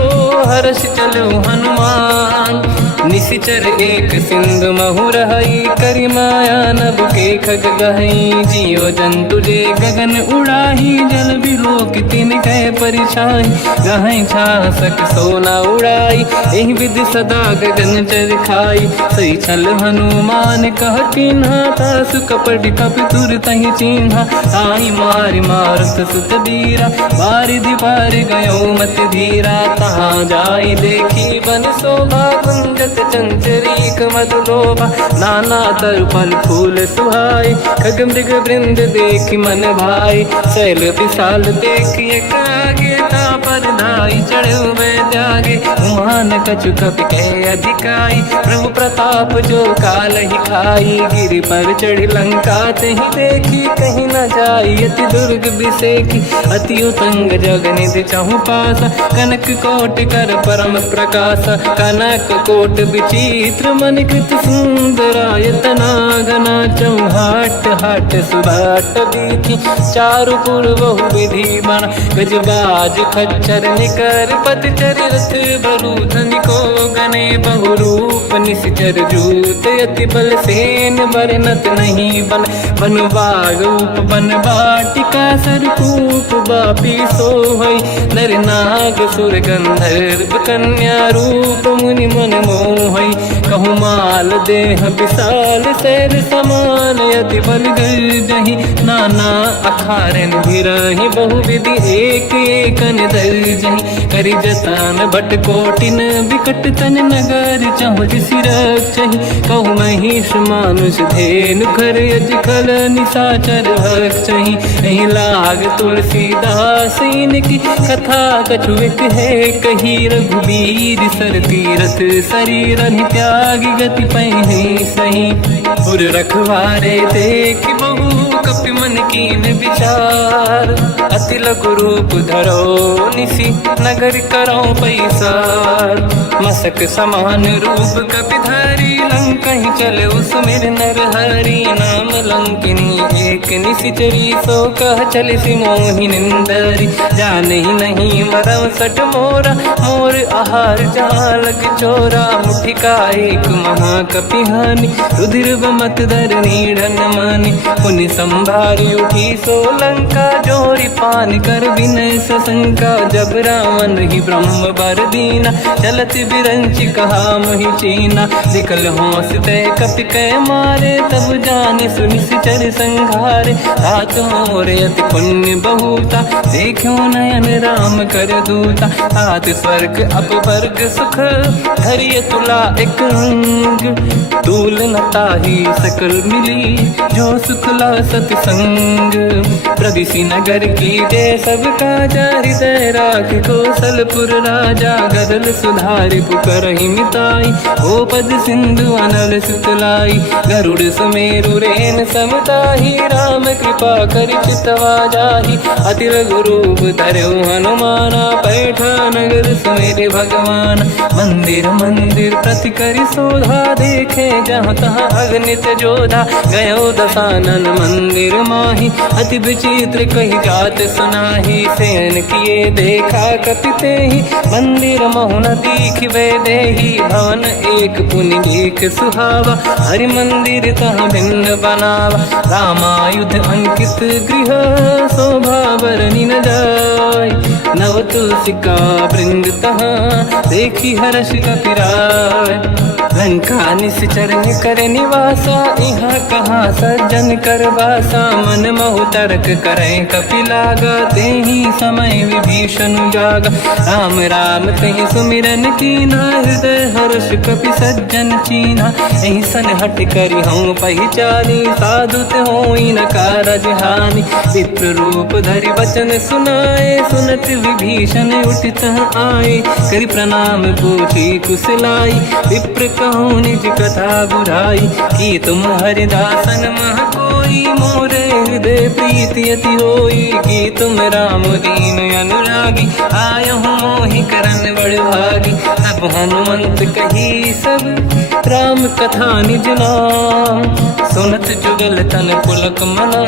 हर्ष चलो हनुमान निशिचर एक सिंधु महु रहई करि माया नभ के खग गहई जीव जंतु जे गगन उड़ाही जल बिलोक तिन कह परिछाई गहई छासक सोना उड़ाई एहि विधि सदा गगन चर खाई सही छल हनुमान कह किन्हा तासु कपट कपि तुर तहि चिन्हा आई मारि मारुत सुत बीरा बारिधि पार गयो मत धीरा तहाँ जाई देखी बन शोभा कुंजत चंचरीक मधुलोभा नाना तरु फल फूल सुहाई खग मृग वृंद देख मन भाई शैल विशाल देखिए कागे पर धाई चढ़ो मैं त्यागे उमान कछु कपि कह अधिकाई प्रभु प्रताप जो काल ही खाई गिरि पर चढ़ लंका तहि देखी कहीं न जाई अति दुर्ग बिसेखी अति उतंग जग निधि चहु पासा कनक कोट कर परम प्रकाश कनक कोट विचित्र मन कृत सुंदरायतना घना चौहाट हाट सुभाट बीथी चारु पुर बहु विधि बन गजबाज खच्चर निकर पतचर रथ बरु धनिको गने बहु रूप निश्चर जूत अति बल सेन बरनत नहीं बन बन बाग उप बन बाटिका सरकूप बापी सोहई नर नाग सुर गंधर्व कन्या रूप मुनि मन मोहई कहु माल देह विशाल शैल समान यति बल गर्जहि नाना अखारन भिरहि बहु विधि एक एकन दर्जहि करि जतान भट कोटिन विकट तन नगर चहुज सिरक्षहि कहु महिष मानुष धेनु खर यज खल निशाचर भक्षहि एहि लाग तुलसीदास इनकी कथा कछुक है कही रघुबीर सर तीरथ शरीर त्याग गति पहि सही उर रखवारे देख बहु कपि मन कीन विचार, अति लघु रूप धरो निसी नगर करो पैसार। मसक समान रूप कपि धरी लंका ही चले उसमें नर हरि नाम लंकिनी एक निशिचरी सो कह चले सी मोहि निंदरी। जान ही नहीं मरम सट मोरा मोर आहार जहाँ लग चोरा, मुठिका एक महाकपि हानि रुधिर बमत धरनी ढन मानी। पुनि संभारी उठी सो लंका जोरी पान कर विनय सशंका। जब रावण ही ब्रह्म बर दीना चलत बिरंच कहा मोहि चीना। निकल होश तय कपि कै मारे तब जाने सुनिश्चर संघारे। तात मोरे अति पुण्य बहुता देखो नयन राम कर दूता। तात स्वर्ग अपवर्ग सुख धरिय तुला एक अंग, तूल न ताहि सकल मिली जो सुखला सतसंग। प्रदिशि नगर की जय सब काजा हृदय राख कौशलपुर राजा। गदल सुधारि पुकरहि मिताई ओ पद सिंधु अनल सुतलाई। गरुड़ सुमेरु रेन समताहि राम कृपा कर चितवा जाहि। अति लघु रूप धरौ हनुमाना पैठा नगर सुमेरे भगवान। मंदिर मंदिर प्रति करि शोधा देखे जहाँ तहाँ अगणित जोधा। गयो दशानन मंदिर माहि अति विचित्र कही जात सुनाही। सेन किए देखा कपि तेहि मंदिर महु न दीखिबे देहि। भवन एक पुनि एक सुहावा हरि मंदिर तहाँ भिन्न बनावा। रामायुध अंकित गृह शोभा बरनि न जाय। नव तुलसी का वृंद तहाँ देखी हर्ष कपि राय। लंका निश्चर कर निवासा यहाँ कहाँ सज्जन कर वासा। मन महु तर्क करें कपि लागा तेहि समय विभीषण जागा। राम राम तेहि सुमिरन कीना हृदय हर्ष कपि सज्जन चीना। एहि सन हट करि हूँ पहिचानी साधु होई न कारज हानि। विप्र रूप धरि वचन सुनाए सुनत विभीषण उठित आए। करि प्रणाम पूछी कुशलाई विप्र कहूँ निज कथा बुराई। कि तुम हरिदासन मह कोई मोरे हृदय प्रीति अति होई। कि तुम राम दीन अनुरागी आय हूँ मोहि करन बड़ भागी। तब हनुमंत कही सब राम कथा निज नाम। सुनत जुगल तन पुलक मना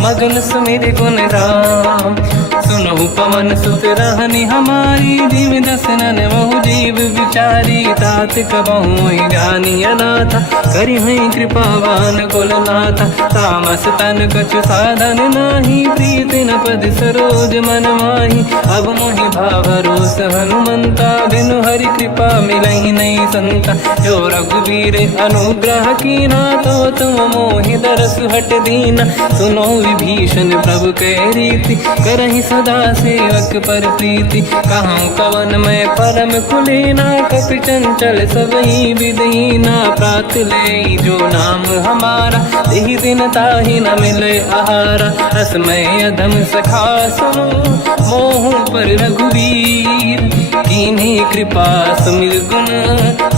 मगन सुमिर गुण राम। सुनहु पवन सुत रहनि हमारी जीव दसनन महु जीव विचारी। तात कबहु जानी अनाथा करि हई कृपावान कुलनाथा। तामस तन कछु साधन नाही प्रीति न पद सरोज मन माही। अब मोहि भावरोस हनुमंता बिनु हरि कृपा मिलहि नहीं संता। जो रघुवीर अनुग्रह कीना तो तुम मोहि दरस हट दीना। सुनो विभीषण प्रभु के रीति करहि सदा सेवक पर प्रीति। कहूँ कवन मैं परम कुलीना कपि चंचल सबई विदहीना। प्रात ले जो नाम हमारा देहि दिन ताहि न मिले आहारा। रसमय अधम सखा सुनो मोह पर रघुवीर। कीन्ही कृपा सुमिर गुण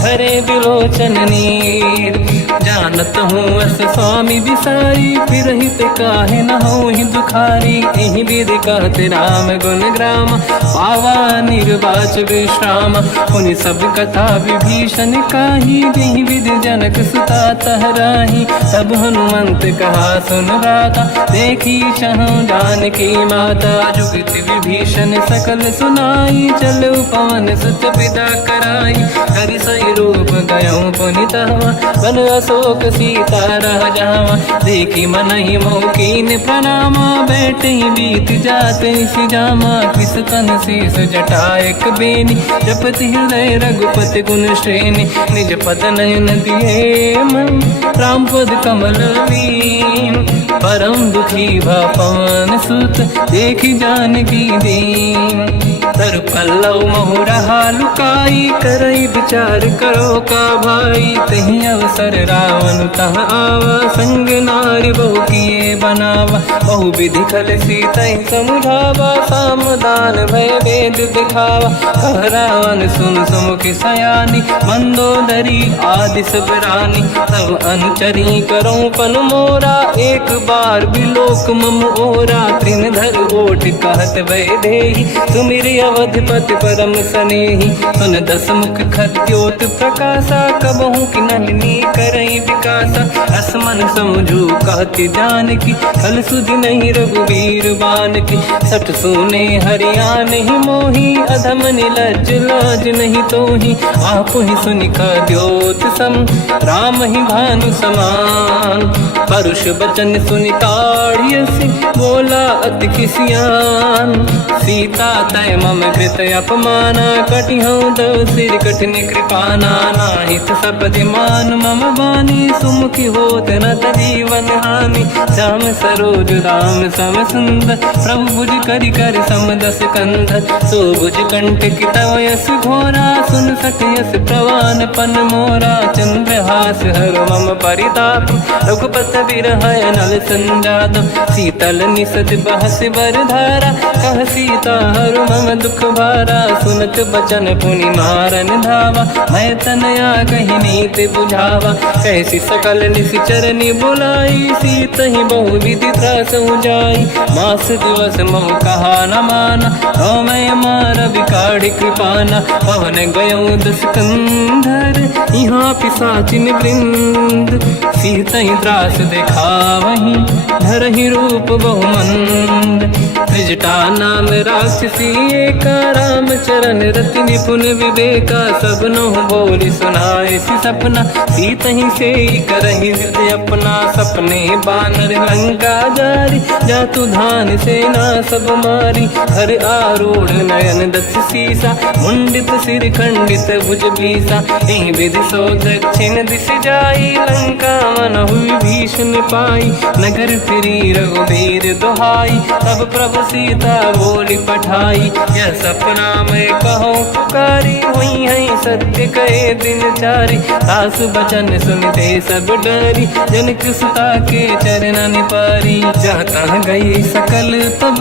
हरे बिलोचन नीर। जानत हूँ अस स्वामी बिसारी फिरहित काहे न होहि दुखारी। एहि विधि कहते राम गुण ग्राम पावा निर्वाच विश्राम। पुनि सब कथा विभीषण काही जेहि विधि जनक सुता तहराही। तब हनुमंत कहा सुन राता देखी चहु जानकी माता। जुगति विभीषण सकल सुनाई चलो पवन सुत पिता कराई। हरि सही रूप गयो पुनि तहवा बन अशोक सीता रह जावा। देखी मनहि मोकीन प्रणामा बैठ ही बीत जाते सिजामा। किस तन शीस जटायक बेनी जपति हृदय रघुपति गुण श्रेणी। निज पद नयन दिए मन राम पद कमल लीन। परम दुखी भा पवन सुत देखी जानकी दीन। तर पल्लव महु रहा लुकाई, करई विचार करो का भाई। तही अवसर रावण तह आवा, संग नारी बहु किए बनावा। बहु विधि खल सीतहि समुझावा, सामदान भय वेद दिखावा। कह रावण सुन सुमुख सयानी, मंदोदरी आदि सब रानी। सब अनुचरी करो पन मोरा, एक बार बिलोक मम ओरा। तृणधर ओट कहत भय देहि, सुमिर अवधपति परम सनेहि। सुन दस मुख खद्योत प्रकाशा, कबहु कि नलिनी करई विकासा। असमन समझू कहति जानकी, खल सुधि नहीं रघुवीर बानकी। सठ सुने हरिया नहीं मोही, अधम निलज्ज लाज नहीं तोही। आप ही सुनि खद्योत सम, राम ही भानु समान। परुष बचन सुनि ताड़ियसि, बोला अति किसियान। सीता तय मम कृत अपमाना, कटिहउँ दो सिर कठिन कृपाना। नाहित सपदि मान मम बानी, सुमुखी होत न जीवन हानि। श्याम सरोज राम सम सुंदर, प्रभु भुज करि कर समदस कंधर। सो भुज कंटक तव यस घोरा, सुन सठ यस प्रवान पन मोरा। चंद्रहास हर मम परिताप, रघुपत बिरह नल संजात। शीतल निसत बहस बरधारा, कह सीता हर मम दुख भारा। सुनत बचन पुनि मारन धावा, मैं तनया कही नीति बुझावा। कैसी सकल निश्चरनि बुलाई, सीतहि बहु विधि त्रास जाई। मास दिवस महु कहा न माना, तो मैं मार बिकाढ़ कृपाना। पवन गयो दस कंधर, यहाँ पिशाचिन वृंद। सीतहि त्रास दिखावहीं, धरहि रूप बहुमंद। त्रिजटा नाम राक्षसी एका, राम चरण रति निपुण विवेका। सबनो बोली सुनाए सि सपना, सीतहि से करहि हृदय अपना। सपने बानर लंका जारी, जातु धान सेना सब मारी। हर आरूढ़ नयन दस सीसा, मुंडित सिर खंडित भुज बीसा। एहि विधि सो दक्षिण दिश जाई, लंका मनहु विभीषण पाई। नगर फिरी रघुबीर दुहाई, तब प्रभु सीता बोली पठाई। यह सपना मैं कहूँ पुकारी, हुई है सत्य कहे दिन चारी। सास बचन सुनते सब डरी, जनक सुता के चरण पारी। जाता गई सकल तब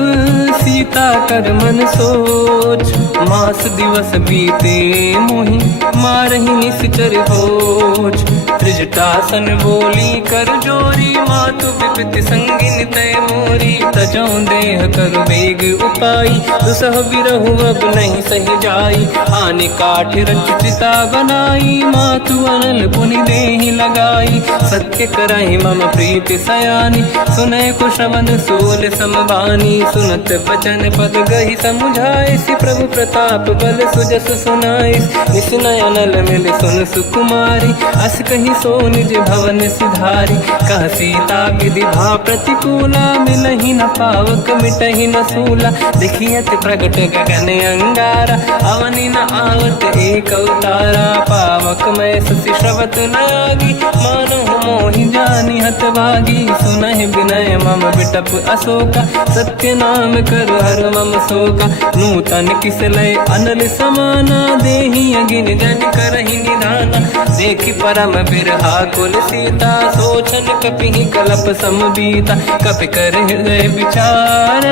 सीता कर मन सोच, मास दिवस बीते मोहि मारहि निश्चर होच। त्रिजटासन बोली कर जोरी, मातु विपति संगिन तय मोरी। तजौ देह कर वेग उपाई, दुसह बिरहु अब नहीं सही जाई। आने काठ रचिता बनाई, मातु अनल पुनि देहि लगाई। सत्य करहि मम प्रीति सयानी, सुनय कुशवन सूल समबानी। सुनत बचन पद गहि समुझाए, सि प्रभु प्रताप बल सुजस सुनाई। निसनय अनल मिल सुन सुकुमारी, अस कहि सो निज भवन सिधारी। कह सीता विधि भा प्रतिकूला, मिलहि न पावक मिटहि न सूला। देखियत प्रगट गगन अंगारा, अवनि न आवत एक अवतारा। पावक मैं ससि श्रवत न आगी, मानहु मोहि जानि हत भागी। सुनहि विनय मम बिटप अशोका, सत्य नाम कर हर मम शोका। नूतन किस लय अनल समाना, देहि अगिन जन करहि निधाना। देखि परम बिरहा कुल सीता, सोचन कपिहि कलप समबीता। कपि कर हृदय विचार,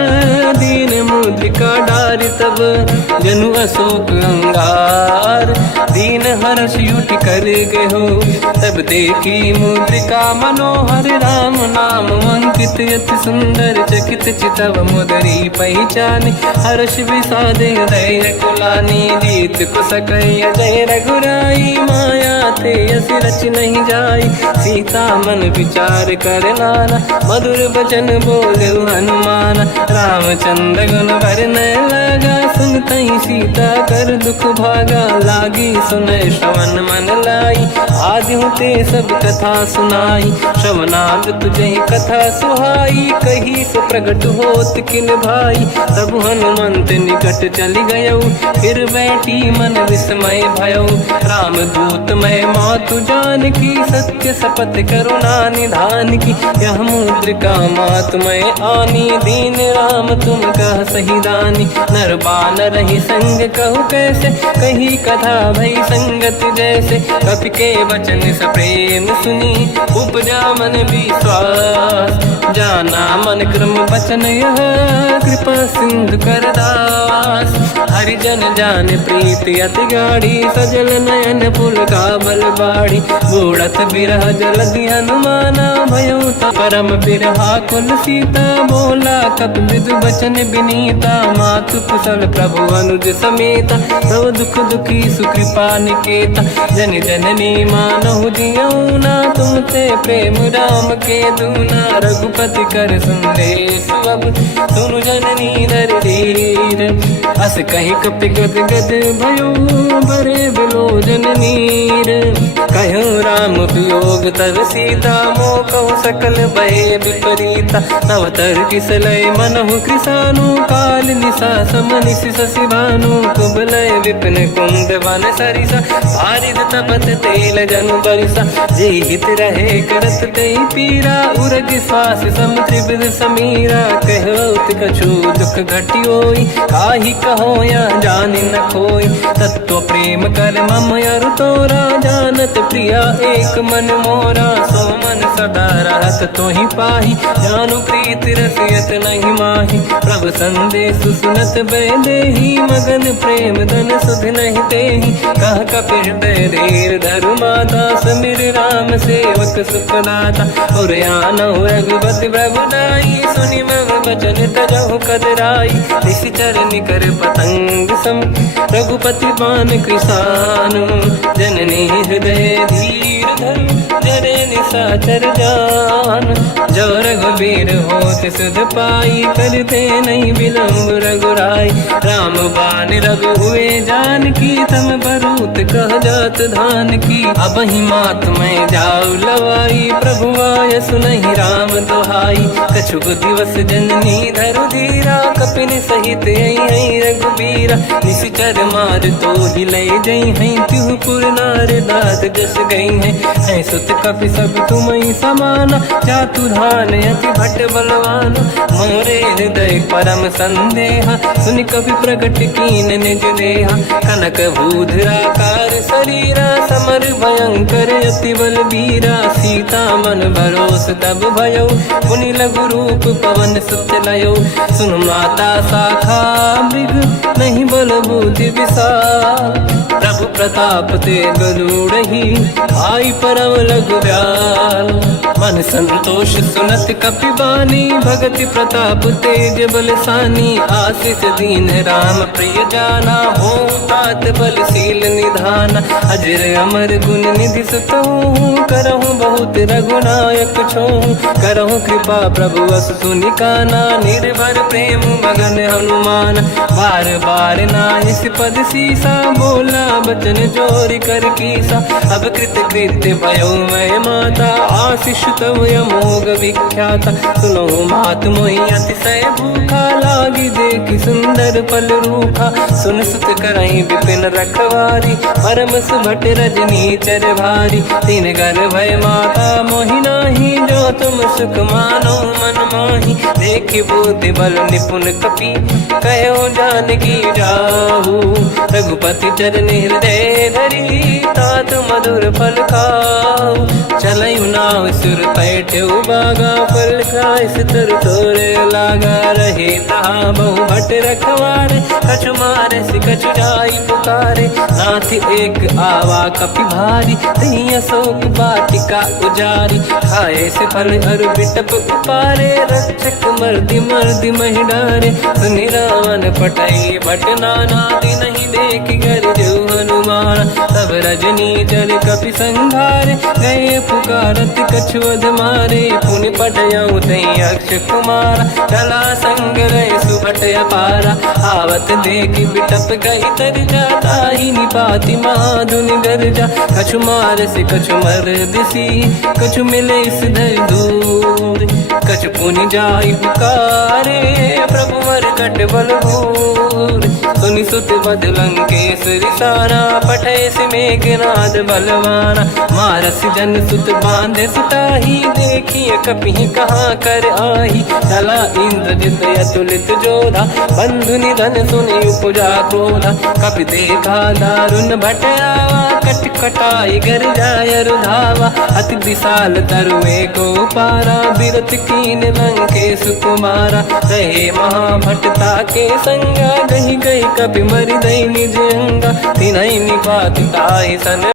दीन मुद्रिका डारि तब जनु अशोक अंगार। दीन हर्ष युट कर गयो, तब देखी मुद्रिका मनोहर। राम नाम अंकित अति सुंदर, चकित चितव मुदरी पहचान। हर्ष विषाद हृदय कुलानी, जीत कुसकय जय रघुराई। माया ते यस रच नहीं जाई, सीता मन विचार कर नाना। मधुर बचन बोले हनुमान, रामचंद्र गुण वर्णय लगा। सुनतहि सीता कर दुख भागा, लागी सुनय श्रवण मन लाई। आदि ते सब कथा सुनाई, श्रवनाद तुझे कथा सुहाई। कही से प्रगट होत किन भाई, तब हनुमंत निकट चली गयो। फिर बैठी मन विस्मय भयो, राम दूत मैं मातु जानकी। सत्य शपथ करुणा निधान की। यह मुद्रिका मातमय आनी, दीन राम तुम कह सही दानी। नर बानर ही संग कहु कैसे, कही कथा भई संगत जैसे। कपि के वचन सप्रेम सुनी, उपजा मन विश्वास। जाना मन क्रम वचन यह, कृपा सिंधु कर दास। हरिजन जान प्रीति अति गाढ़ी, सजल नयन पुल काबल बाड़ी। बूढ़त बिरह जलधि हनुमाना, भयो ता परम बिरहा कुल सीता। बोला कपि विदु वचन विनीता, मातु कुशल प्रभु अनुज समेता। सब दुख दुखी सुकृपा निकेता, जन जननी मानहु जियौना। तुम ते प्रेम राम के दूना, रघुपति कर संदेश अब सुनु जननी नर धीर। अस कहीं कपि गद गद भयो, बरे बिलोचन नीर। कहूँ राम वियोग तब सीता, मोह कहूँ सकल भय विपरीता। नवतर किसलय मनहु कृसानु, काल निशा समनिश शशि भानु। कुबलय विपिन कुंद वन सरिसा, बारिद तपत तेल जनु बरिसा। जे हित रहे करत ते पीरा, उरग श्वास सम त्रिविध समीरा। कहत कछु दुख घटियोई, काहि कहो या जानि न खोई। तत्व प्रेम कर मम अरु तोरा, जानत प्रिया एक मन मोरा। सो मन सदा रहत तोहि पाहि, जानु प्रीत रसियत नहीं माहि। प्रभु संदेश सुनत बैदेहि, मगन प्रेम धन सुध नहीं तेहि। कह कपि हृदय धीर धरु माता, समिर राम सेवक सुख दाता। और आनहु रघुपति प्रभु दाई, सुनि मम वचन तजहु कदराई। निशिचर निकर पतंग सम, रघुपति बान कृसानु। जननी हृदय धीर धरु, जरे निशाचर जान। जो रघुबीर होत सुध पाई, करते नहीं विलम्ब रघुराई। राम बान रघु हुए जानकी, तम बरूत कह जात धान की। अब ही मात मैं जाऊ लवाई, प्रभु आय सुनहि राम दोहाई। कछुक दिवस जननी धरु धीरा, कपिन सहित आई रघुबीरा। निशिचर मार तो ही लय जई हैं, तिहु पुर नार दात जस गई हैं। सुत कपि सब तुमहि समाना, चातुधान अति भट बलवाना। मोरे हृदय परम संदेहा, सुनि कपि प्रकट कीन निज देहा। कनक भूधराकार शरीरा, समर भयंकर अति बलबीरा। सीता मन भरोस तब भयो, पुनि लघु रूप पवन सुत लयो। सुन माता शाखा मृग, नहीं बल बुद्धि विशाल। प्रभु प्रताप ते गरुड़हि, आई परम लघुव्याल। मन संतोष सुनत कपि बानी, भगति प्रताप तेज बलसानी। आशीष दीन राम प्रिय जाना, हो तात बलशील निधाना। अजर अमर गुण निधि सुतहु, करहु बहुत रघुनायक छोहु। करहु कृपा प्रभु अस सुनि काना, निर्भर प्रेम मगन हनुमान। बार बार नाहिस पद सीसा, बोला बचन जोरि कर कीसा। अब कृत कृत्य भयो मैं माता, आशीष तव अमोघ विख्याता। सुनो मात मोहि अतिशय भूखा, लागी देखि सुंदर फल रूखा। सुन सुत करहि विपिन रखवारी, परम सुभट रजनी चर भारी। तीन घर भय माता मोहि नाही, जो तुम सुख मानो मन माही। देखि बुद्धि बल निपुण कपि, कहो जानकी जाहु। रघुपति चरण हृदय धरी, तात मधुर फल खाऊ। चलयु नाव सुर पैठ्यउ बागा, फल खाय सितर तोरे लागा। रहे तहाँ बहु भट रखवारे, कछु मारे सि कछु जाई पुकारे। नाथ एक आवा कपि भारी, तही अशोक वाटिका उजारी। खाए से फल अरु बिटप उपारे, रक्षक मर्दि मर्दि महि डारे। सुनि रावण पटई भट नाना, नहीं देखि घर जो हनुमान। तब रजनी चर कपि संघारे, गए पुकारत कछु अध मारे। पुनि पटयउ तई अक्ष कुमारा, चला संग रहे सुभट अपारा। आवत देखि बिटप गई तर जाता, ही निपाति माधुनि गर्जा। कछु मार से कछु मर दिसी, कछु मिले इस धर दूर। कछु पुनि जाई पुकारे प्रभु मरकट बलभूर सुनि सुत बद लंकेश्वरी सारा पठे मेघनाद बलवाना मारस जन सुत बांधे सुताही देखिए कपि कहाँ कर आही चला इंद्रजित अतुलित जोधा बंधु निधन सुनि उपजा क्रोधा कपि देखा दारुण भट आवा कट कटाई गर जाय रुधावा अति विशाल तरुए को पारा बिरत कीन लंकेश कुमारा रहे महाभटता के संगा गही गई कपि मरि दई निज अंगा तिनहि निपात ताहि सन